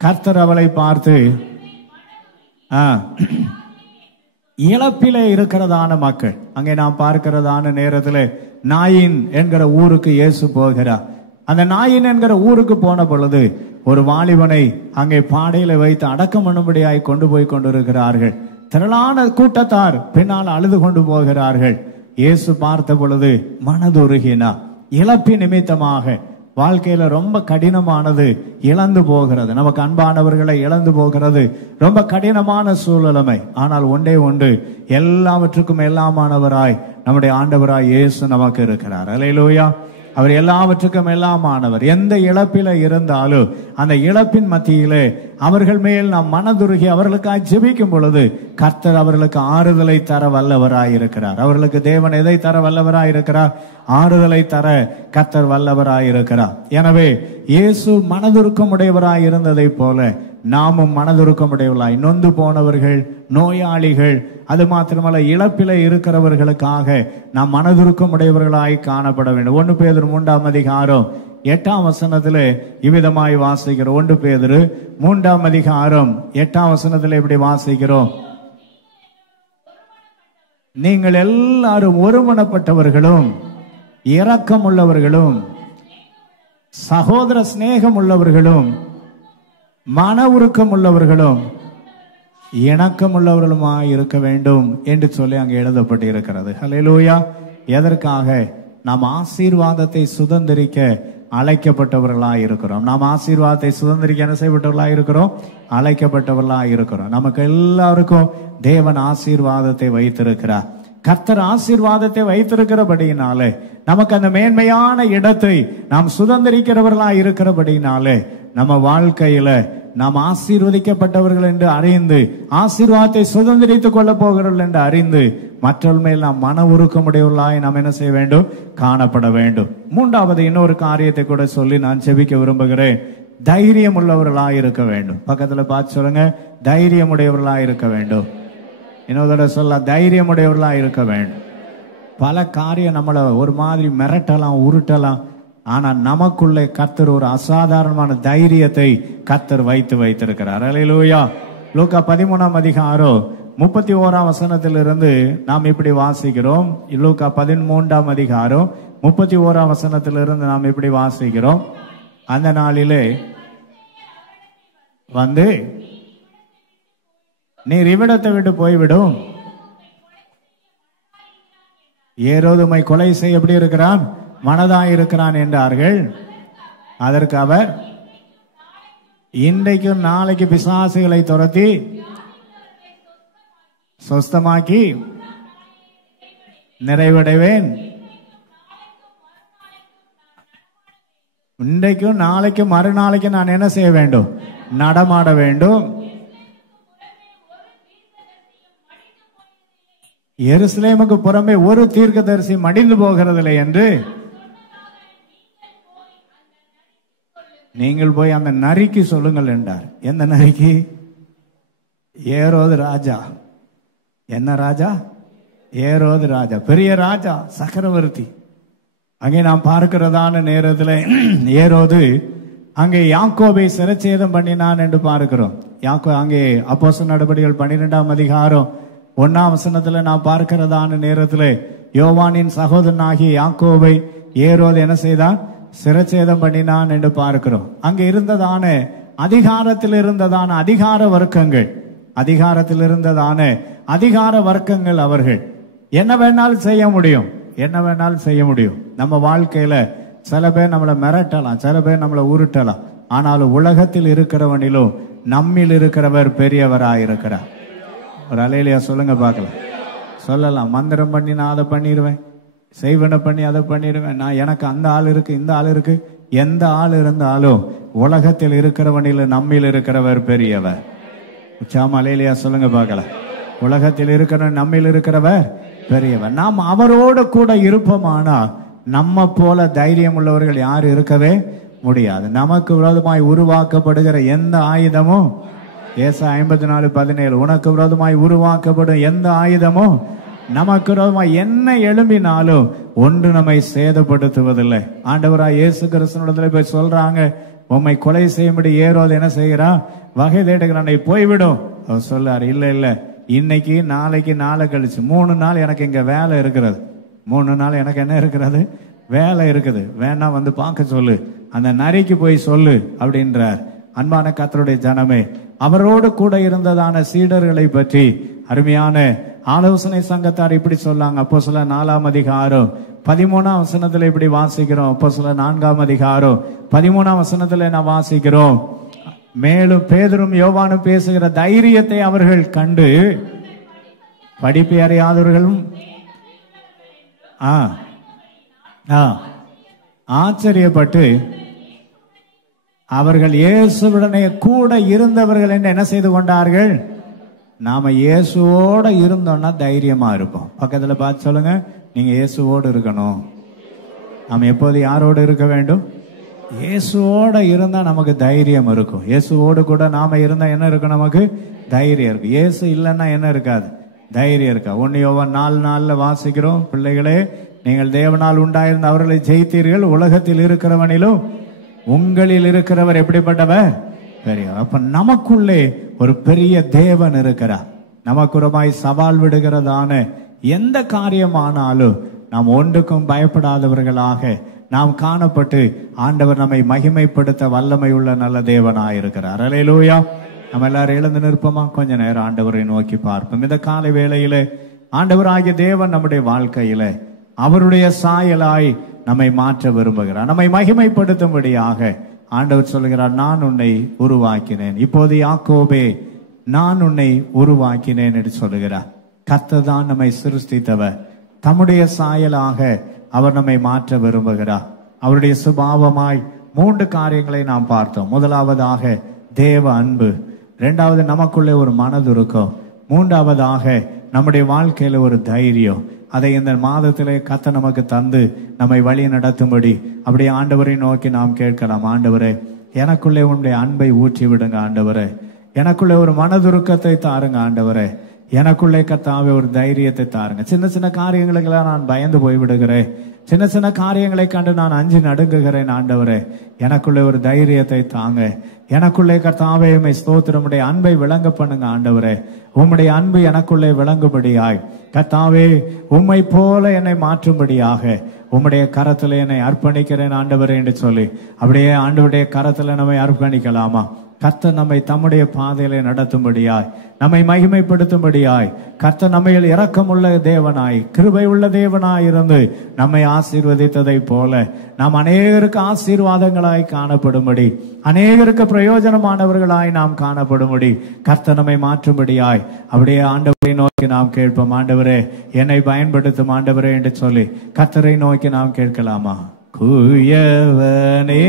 கர்த்தர் அவளை பார்த்து, இழப்பிலே இருக்கிறதான மக்கள், அங்கே நாம் பார்க்கிறதான நேரத்தில் நாயின் என்கிற ஊருக்கு இயேசு போகிறார். அந்த நாயின் என்கிற ஊருக்கு போன பொழுது ஒரு வாலிபனை அங்கே பாடையில வைத்து அடக்கம் பண்ணும்படியாய் கொண்டு போய் கொண்டிருக்கிறார்கள். திரளான கூட்டத்தார் பின்னால் அழுது கொண்டு போகிறார்கள். இயேசு பார்த்த பொழுது மனதுருகினார். இழப்பி நிமித்தமாக வாழ்க்கையில ரொம்ப கடினமானது இழந்து போகிறது. நமக்கு அன்பானவர்களை இழந்து போகிறது ரொம்ப கடினமான சூழ்நிலைமை. ஆனால் ஒன்றே ஒன்று, எல்லாவற்றுக்கும் எல்லாமானவராய் நம்முடைய ஆண்டவராய் இயேசு நமக்கு இருக்கிறார். அல்லேலூயா. அவர் எல்லாவற்றுக்கும் எல்லாமானவர். எந்த இழப்பில இருந்தாலும் அந்த இழப்பின் மத்தியிலே அவர்கள் மேல் நாம் மனதுருகி அவர்களுக்காக ஜெபிக்கும் பொழுது கர்த்தர் அவர்களுக்கு ஆறுதலை தர வல்லவராயிருக்கிறார். அவர்களுக்கு தேவன் எதை தர வல்லவராயிருக்கிறார்? ஆறுதலை தர கர்த்தர் வல்லவராயிருக்கிறார். எனவே இயேசு மனதுருக்கம் உடையவராய் இருந்ததை போல நாமும் மனதுருக்கம் உடையவர்களாய், நொந்து போனவர்கள், நோயாளிகள், அது மாத்திரமல்ல, இழப்பில இருக்கிறவர்களுக்காக நாம் மனதுருக்கம் உடையவர்களாய் காணப்பட வேண்டும். 1 பேதுரு 3ஆம் அதிகாரம் 8ஆம் வசனத்திலே இவ்விதமாய் வாசிக்கிறோம். 1 பேதுரு 3ஆம் அதிகாரம் 8ஆம் வசனத்திலே இப்படி வாசிக்கிறோம். நீங்கள் எல்லாரும் ஒருமனப்பட்டவர்களும் இரக்கம் உள்ளவர்களும் சகோதர சிநேகம் உள்ளவர்களும் மன உருக்கம் உள்ளவர்களும் இணக்கம் உள்ளவர்களுமாய் இருக்க வேண்டும் என்று சொல்லி அங்கே எழுதப்பட்டு இருக்கிறது. ஹல்லேலூயா. எதற்காக? நாம் ஆசீர்வாதத்தை சுதந்திரிக்க அழைக்கப்பட்டவர்களாய் இருக்கிறோம். நாம் ஆசீர்வாதத்தை சுதந்திரிக்க என்ன செய்யப்பட்டவர்களாய் இருக்கிறோம்? அழைக்கப்பட்டவர்களாய் இருக்கிறோம். நமக்கு எல்லாருக்கும் தேவன் ஆசீர்வாதத்தை வைத்திருக்கிறார். கர்த்தர் ஆசீர்வாதத்தை வைத்திருக்கிறபடியினாலே, நமக்கு அந்த மேன்மையான இடத்தை நாம் சுதந்திரிக்கிறவர்களாய் இருக்கிறபடியினாலே, நம்ம வாழ்க்கையில நாம் ஆசீர்வதிக்கப்பட்டவர்கள் என்று அறிந்து, ஆசீர்வாதத்தை சுதந்திரித்துக் கொள்ள போகிறவர்கள் என்று அறிந்து, மற்றவர்கள் மேல் நாம் மன உருக்கமுடையவர்களாய் நாம் என்ன செய்ய வேண்டும்? காணப்பட வேண்டும். 3வது இன்னொரு காரியத்தை கூட சொல்லி நான் ஜெபிக்க விரும்புகிறேன். தைரியம் உள்ளவர்களாய் இருக்க வேண்டும். பக்கத்துல பார்த்து சொல்லுங்க, தைரியம் உடையவர்களாய் இருக்க வேண்டும். இன்னொரு சொல்ல, தைரியம் உடையவர்களாய் இருக்க வேண்டும். பல காரியம் நம்மளை ஒரு மாதிரி மிரட்டலாம், உருட்டலாம். ஆனா நமக்குள்ளே கர்த்தர் ஒரு அசாதாரணமான தைரியத்தை கர்த்தர் வைத்திருக்கிறார். அல்லேலூயா. லூக்கா 13ஆம் அதிகாரம் 31ஆம் வசனத்திலிருந்து நாம் இப்படி வாசிக்கிறோம். லூக்கா 13ஆம் அதிகாரம் 31ஆம் வசனத்திலிருந்து நாம் இப்படி வாசிக்கிறோம். அந்த நாளிலே வந்து, நீர் இவ்விடத்தை விட்டு போய்விடும், ஏரோது உம்மை கொலை செய்ய எப்படி இருக்கிறான்? மனதாயிருக்கிறான் என்றார்கள். அதற்கு அவர், இன்றைக்கும் நாளைக்கு பிசாசுகளை துரத்தி சொஸ்தமாக்கி நிறைவடைவேன். இன்றைக்கும் நாளைக்கும் மறுநாளைக்கு நான் என்ன செய்ய வேண்டும்? நடமாட வேண்டும். எருசலேமுக்கு புறமே ஒரு தீர்க்கதரிசி மடிந்து போகிறதில்லை என்று நீங்கள் போய் அந்த நரிக்கு சொல்லுங்கள் என்றார். எந்த நரிக்கு? ஏரோது ராஜா. என்ன ராஜா? ஏரோது ராஜா, பெரிய ராஜா, சக்கரவர்த்தி. அங்கே நாம் பார்க்கிறதான நேரத்தில் ஏரோது அங்கே யாக்கோபை சிரச்சேதம் பண்ணினான் என்று பார்க்கிறோம். அங்கே அப்போஸ்தலர் நடபடிகள் 12ஆம் அதிகாரம் 1ஆம் வசனத்துல நாம் பார்க்கிறதான நேரத்தில் யோவானின் சகோதரனாகிய யாக்கோபை ஏரோது என்ன செய்தான்? சிரச்சேதம் பண்ணினான் என்று பார்க்கிறோம். அங்கே இருந்ததான அதிகாரத்தில் இருந்ததான அதிகார வர்க்கங்கள், அதிகாரத்தில் இருந்ததான அதிகார வர்க்கங்கள், அவர்கள் என்ன வேணாலும் செய்ய முடியும், என்ன வேணாலும் செய்ய முடியும். நம்ம வாழ்க்கையில சில பேர் நம்மளை மிரட்டலாம், சில பேர் நம்மளை உருட்டலாம். ஆனாலும் உலகத்தில் இருக்கிறவனிலும் நம்மில் இருக்கிறவர் பெரியவராயிருக்கிறார். ஒரு அலையிலையா சொல்லுங்க பார்க்கலாம். சொல்லலாம், மந்திரம் பண்ணி நான் அதை பண்ணிடுவேன், செய்வனை பண்ணி அதை பண்ணிடுவேன், நான் எனக்கு அந்த ஆள் இருக்கு இந்த ஆள் இருக்கு. எந்த ஆள் இருந்தாலும் உலகத்தில் இருக்கிறவனில் நம்மில் இருக்கிறவர் பெரியவர். உச்சாம அலையிலையா சொல்லுங்க பார்க்கலாம். உலகத்தில் இருக்கிற நம்மில் இருக்கிறவர் பெரியவர். நாம் அவரோடு கூட இருப்போமானா நம்ம போல தைரியம் உள்ளவர்கள் யாரும் இருக்கவே முடியாது. நமக்கு விரோதமாய் உருவாக்கப்படுகிற எந்த ஆயுதமும், ஏசாயா 54:17, உனக்கு விரோதமாய் உருவாக்கப்படும் எந்த ஆயுதமும் நமக்கு விரோதமாய் என்ன எழும்பினாலும் ஒன்று நம்மை சேதப்படுத்துவதில்லை. ஆண்டவராய் இயேசு கிறிஸ்துவிடத்துல போய் சொல்றாங்க, உம்மை கொலை செய்யும்படி ஏரோது என்ன செய்கிறான்? வகை தேடுகிறான், போய்விடும். அவர் சொல்லாரு, இல்ல இல்ல, இன்னைக்கு நாளைக்கு நாளை கழிச்சு 3 நாள் எனக்கு இங்க வேலை இருக்கிறது. 3 நாள் எனக்கு என்ன இருக்கிறது? வேலை இருக்குது. வேணா வந்து பார்க்க சொல்லு, அந்த நரிக்கு போய் சொல்லு அப்படின்றார். அன்பான கர்த்தருடைய ஜனமே, அவரோடு கூட இருந்ததான சீடர்களை பற்றி அருமையான ஆலோசனை சங்கத்தார் இப்படி சொல்லாங்க. அப்போஸ்தலர் 4ஆம் அதிகாரம் 13ஆம் வசனத்துல இப்படி வாசிக்கிறோம். அப்போஸ்தலர் 4ஆம் அதிகாரம் 13ஆம் வசனத்துல நான் வாசிக்கிறோம். மேலும் பேதுரும் யோவானும் பேசுகிற தைரியத்தை அவர்கள் கண்டு, படிப்பை அறியாதவர்களும் ஆச்சரியப்பட்டு, அவர்கள் இயேசுவுடனே கூட இருந்தவர்கள் என்று என்ன செய்து கொண்டார்கள்? நாம இயேசுவோட இருந்தோம்னா தைரியமா இருப்போம். பக்கத்துல பார்த்து சொல்லுங்க, நீங்க இயேசுவோடு இருக்கணும். நாம எப்போது யாரோடு இருக்க வேண்டும்? இயேசுவோட இருந்தா நமக்கு தைரியம் இருக்கும். இயேசுவோடு கூட நாம இருந்தா என்ன இருக்கும்? நமக்கு தைரியம் இருக்கும். இயேசு இல்லைன்னா என்ன இருக்காது? தைரியம் இருக்கா? 1 யோவான் 4:4 வாசிக்கிறோம், பிள்ளைகளே நீங்கள் தேவனால் உண்டாயிருந்த அவர்களை ஜெயித்தீர்கள், உலகத்தில் இருக்கிறவனிலும் உங்களில் இருக்கிறவர் எப்படிப்பட்டவர்? பெரியவர். அப்ப நமக்குள்ளே ஒரு பெரிய தேவன் இருக்கிறார். நமக்குறமாய் சவால் விடுகிறதான எந்த காரியமானாலும் நாம் ஒன்றுக்கும் பயப்படாதவர்களாக நாம் காணப்பட்டு ஆண்டவர் நம்மை மகிமைப்படுத்த வல்லமை உள்ள நல்ல தேவனாயிருக்கிறார். அல்லேலூயா. நம்ம எல்லாரும் எழுந்து நிற்போமா? கொஞ்ச நேரம் ஆண்டவரை நோக்கி பார்ப்போம். இந்த காலை வேளையில ஆண்டவராகிய தேவன் நம்முடைய வாழ்க்கையில அவருடைய சாயலாய் நம்மை மாற்ற விரும்புகிறார். நம்மை மகிமைப்படுத்தும்படியாக ஆண்டவர் சொல்கிறார், நான் உன்னை உருவாக்கினேன். இப்போது யாக்கோபே, நான் உன்னை உருவாக்கினேன் என்று சொல்லுகிறார். கர்த்தர் தான் நம்மை சிருஷ்டித்தவர். தம்முடைய சாயலாக அவர் நம்மை மாற்ற விரும்புகிறார். அவருடைய சுபாவமாய் 3 காரியங்களை நாம் பார்த்தோம். முதலாவதாக தேவ அன்பு, 2வது நமக்குள்ளே ஒரு மனதுருக்கம், 3வதாக நம்முடைய வாழ்க்கையில ஒரு தைரியம். அதை இந்த மாதத்திலே கர்த்தர் நமக்கு தந்து நம்மை வழி நடத்தும்படி அப்படியே ஆண்டவரை நோக்கி நாம் கேட்கலாம். ஆண்டவரே, எனக்குள்ளே உன்னுடைய அன்பை ஊற்றி விடுங்க ஆண்டவரே. எனக்குள்ளே ஒரு மனதுருக்கத்தை தாருங்க ஆண்டவரே. எனக்குள்ளே கர்த்தாவே ஒரு தைரியத்தை தாருங்க. சின்ன சின்ன காரியங்களுக்கெல்லாம் நான் பயந்து போய்விடுகிறேன். சின்ன சின்ன காரியங்களை கண்டு நான் அஞ்சு நடுங்குகிறேன் ஆண்டவரே. எனக்குள்ளே ஒரு தைரியத்தை தாங்க. எனக்குள்ளே கர்த்தாவே உம்மை ஸ்தோத்திரம், உம்முடைய அன்பை விளங்க பண்ணுங்க ஆண்டவரே. உம்முடைய அன்பு எனக்குள்ளே விளங்கும்படியாய் கர்த்தாவே உம்மை போல என்னை மாற்றும்படியாக உம்முடைய கரத்துல என்னை அர்ப்பணிக்கிறேன் ஆண்டவரே என்று சொல்லி அப்படியே ஆண்டவருடைய கரத்துல நம்மை அர்ப்பணிக்கலாமா? கர்த்தர் நம்மை தம்முடைய பாதையிலே நடத்தும்படியாய், நம்மை மகிமைப்படுத்தும்படியாய், கர்த்தர் நம்மையில் இரக்கமுள்ள தேவனாய், கிருபை உள்ள தேவனாய் இருந்து நம்மை ஆசீர்வதித்ததை போல நாம் அநேகருக்கு ஆசீர்வாதங்களாய் காணப்படும்படி, அநேகருக்கு பிரயோஜனமானவர்களாய் நாம் காணப்படும்படி கர்த்தர் நம்மை மாற்றும்படியாய் அப்படியே ஆண்டவரை நோக்கி நாம் கேட்போம். ஆண்டவரே, என்னை பயன்படுத்தும் ஆண்டவரே என்று சொல்லி கர்த்தரை நோக்கி நாம் கேட்கலாமா? குயவனே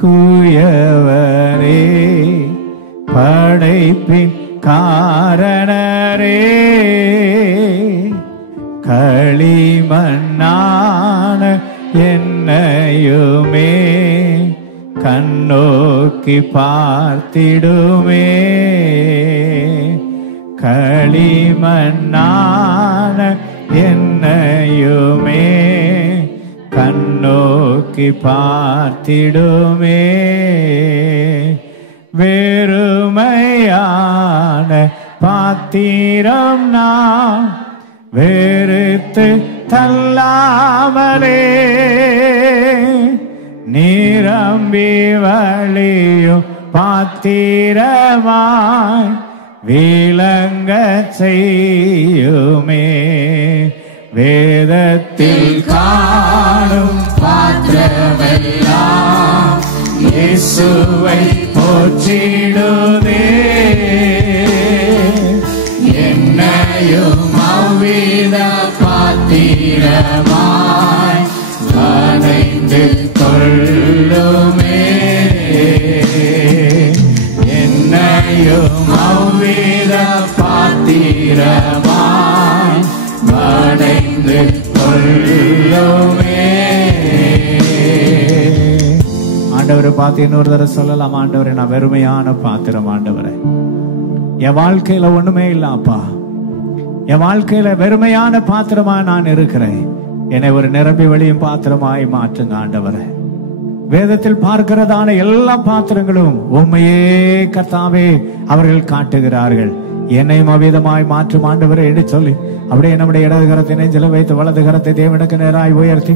குயவனே படைப்பின் காரணரே, களிமண்ணான என்னையுமே கண்ணோக்கி பார்த்திடுமே, களிமண்ணான என்னையுமே கண்ணோக்கி பார்த்திடுமே, வெறுமையான பாத்திரம் நான் வெறுத்து தள்ளாமலே, நிரம்பி வழியும் பாத்திரமாய் விளங்க செய்யுமே, வேதத்தில் காணும் பாத்திரமெல்லாம் இயேசுவை போற்றிடுதே, என்னையும் அவ்வித பாத்திரமாய் வரைந்து கொள்ளுமே, என்னையும் அவ்வித பாத்திரமாய் வரைந்து கொள்ளுமே. ஆண்டவரை பார்த்து இன்னொரு தடவை சொல்லலாம், ஆண்டவரை நான் வெறுமையான பாத்திரம் ஆண்டவரை, என் வாழ்க்கையில ஒண்ணுமே இல்லப்பா, என் வாழ்க்கையில வெறுமையான பாத்திரமா நான் இருக்கிறேன், என்னை ஒரு நிரம்பி வழியும் பாத்திரமாய் மாற்றுங்க ஆண்டவரை. வேதத்தில் பார்க்கிறதான எல்லா பாத்திரங்களும் உண்மையே கர்த்தாவே அவர்கள் காட்டுகிறார்கள், என்னையும் அவ்விதமாய் மாற்றும் ஆண்டவரை என்று சொல்லி அப்படியே நம்முடைய இடது கரத்தை நெஞ்சில வைத்து வலது கரத்தை தேவனுக்கு நேராய் உயர்த்தி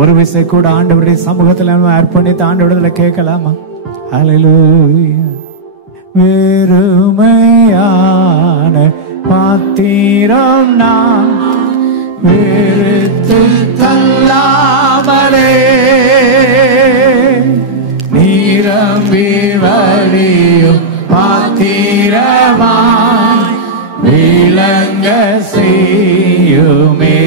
ஒரு விசை கூட ஆண்டவருடைய சமூகத்தில் அர்ப்பணித்து ஆண்டவரிடத்துல கேட்கலாமா? ஹல்லேலூயா. வெறுமையான பாத்திரம் நான் வெறுத்து தள்ளாமலே, நிரம்பி வழியும் பாத்திரமாய் விளங்க செய்யுமே,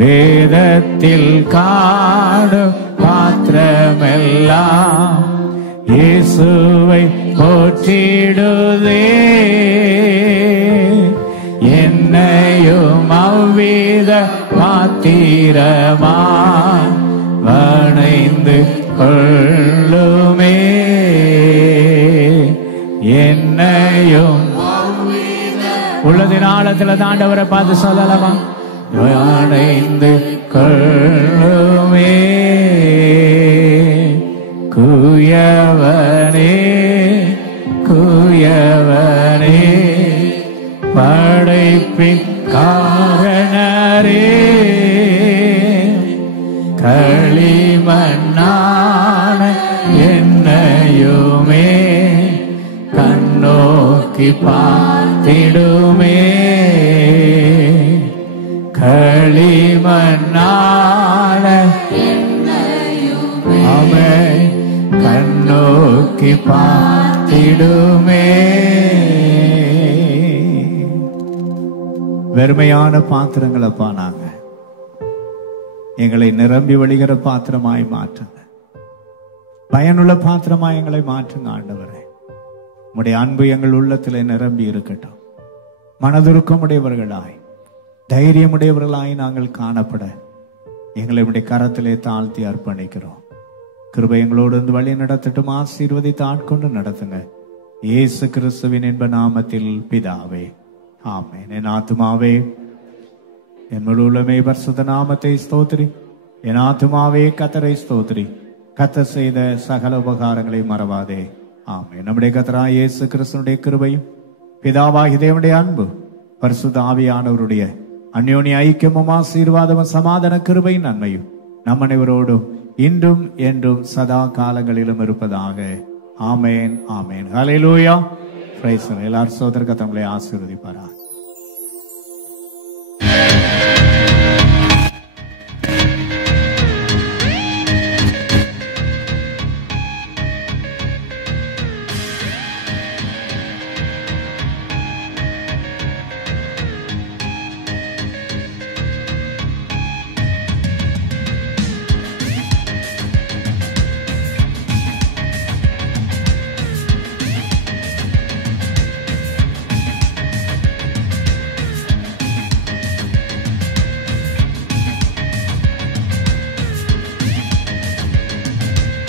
வேதத்தில் காணும் பாத்திரமெல்லாம் இயேசுவை போற்றிடுதே, என்னையும் அவ்வித பாத்திரமாய் வணைந்து கொள்ளுமே, என்னையும் உள்ளதின் ஆழத்துல ஆண்டவரை பார்த்து சொல்லலாமா? அடைந்து கொள்ளுமே குயவனே குயவனே படைப்பின் காரணரே களிமண்ணான என்னையுமே கண்ணோக்கி பார்த்திடுமே களிமண்ணான என்னையுமே கண்ணோக்கி பார்த்திடுமே. வெறுமையான பாத்திரங்களப்பா நாங்க, எங்களை நிரம்பி வழிகிற பாத்திரமாய் மாற்றுங்க. பயனுள்ள பாத்திரமாய் எங்களை மாற்றுங்க ஆண்டவரே. உம்முடைய அன்பு எங்கள் உள்ளத்திலே நிரம்பி இருக்கட்டும். மனதுருக்கமுடையவர்களாய் தைரியமுடையவர்களாய் நாங்கள் காணப்பட எங்களை உடைய கரத்திலே தாழ்த்தி அர்ப்பணிக்கிறோம். கிருபை எங்களோடு வந்து வழி நடத்தட்டும். ஆசீர்வதித்து ஆட்கொண்டு நடத்துங்க. இயேசு கிறிஸ்துவின் இன்ப நாமத்தில் பிதாவே, ஆமென். என் ஆத்துமாவே என் முழு உள்ளமே பரிசுத்த நாமத்தை ஸ்தோத்திரி. என் ஆத்துமாவே கர்த்தரை ஸ்தோத்திரி. கர்த்தர் செய்த சகல உபகாரங்களை மறவாதே. ஆமென். நம்முடைய கர்த்தராகிய இயேசு கிறிஸ்துவினுடைய கிருபையும் பிதாவாகிய தேவனுடைய அன்பு பரிசுத்த ஆவியானவருடைய அந்யோன்ய ஐக்கியமும் ஆசீர்வாதமும் சமாதான கிருபையின் நன்மையும் நம் அனைவரோடும் இன்றும் என்றும் சதா காலங்களிலும் இருப்பதாக. ஆமென் ஆமென். ஹல்லேலூயா. பிரைஸ். எல்லாரும் சோதரக தங்களை ஆசீர்வதிப்பாரா.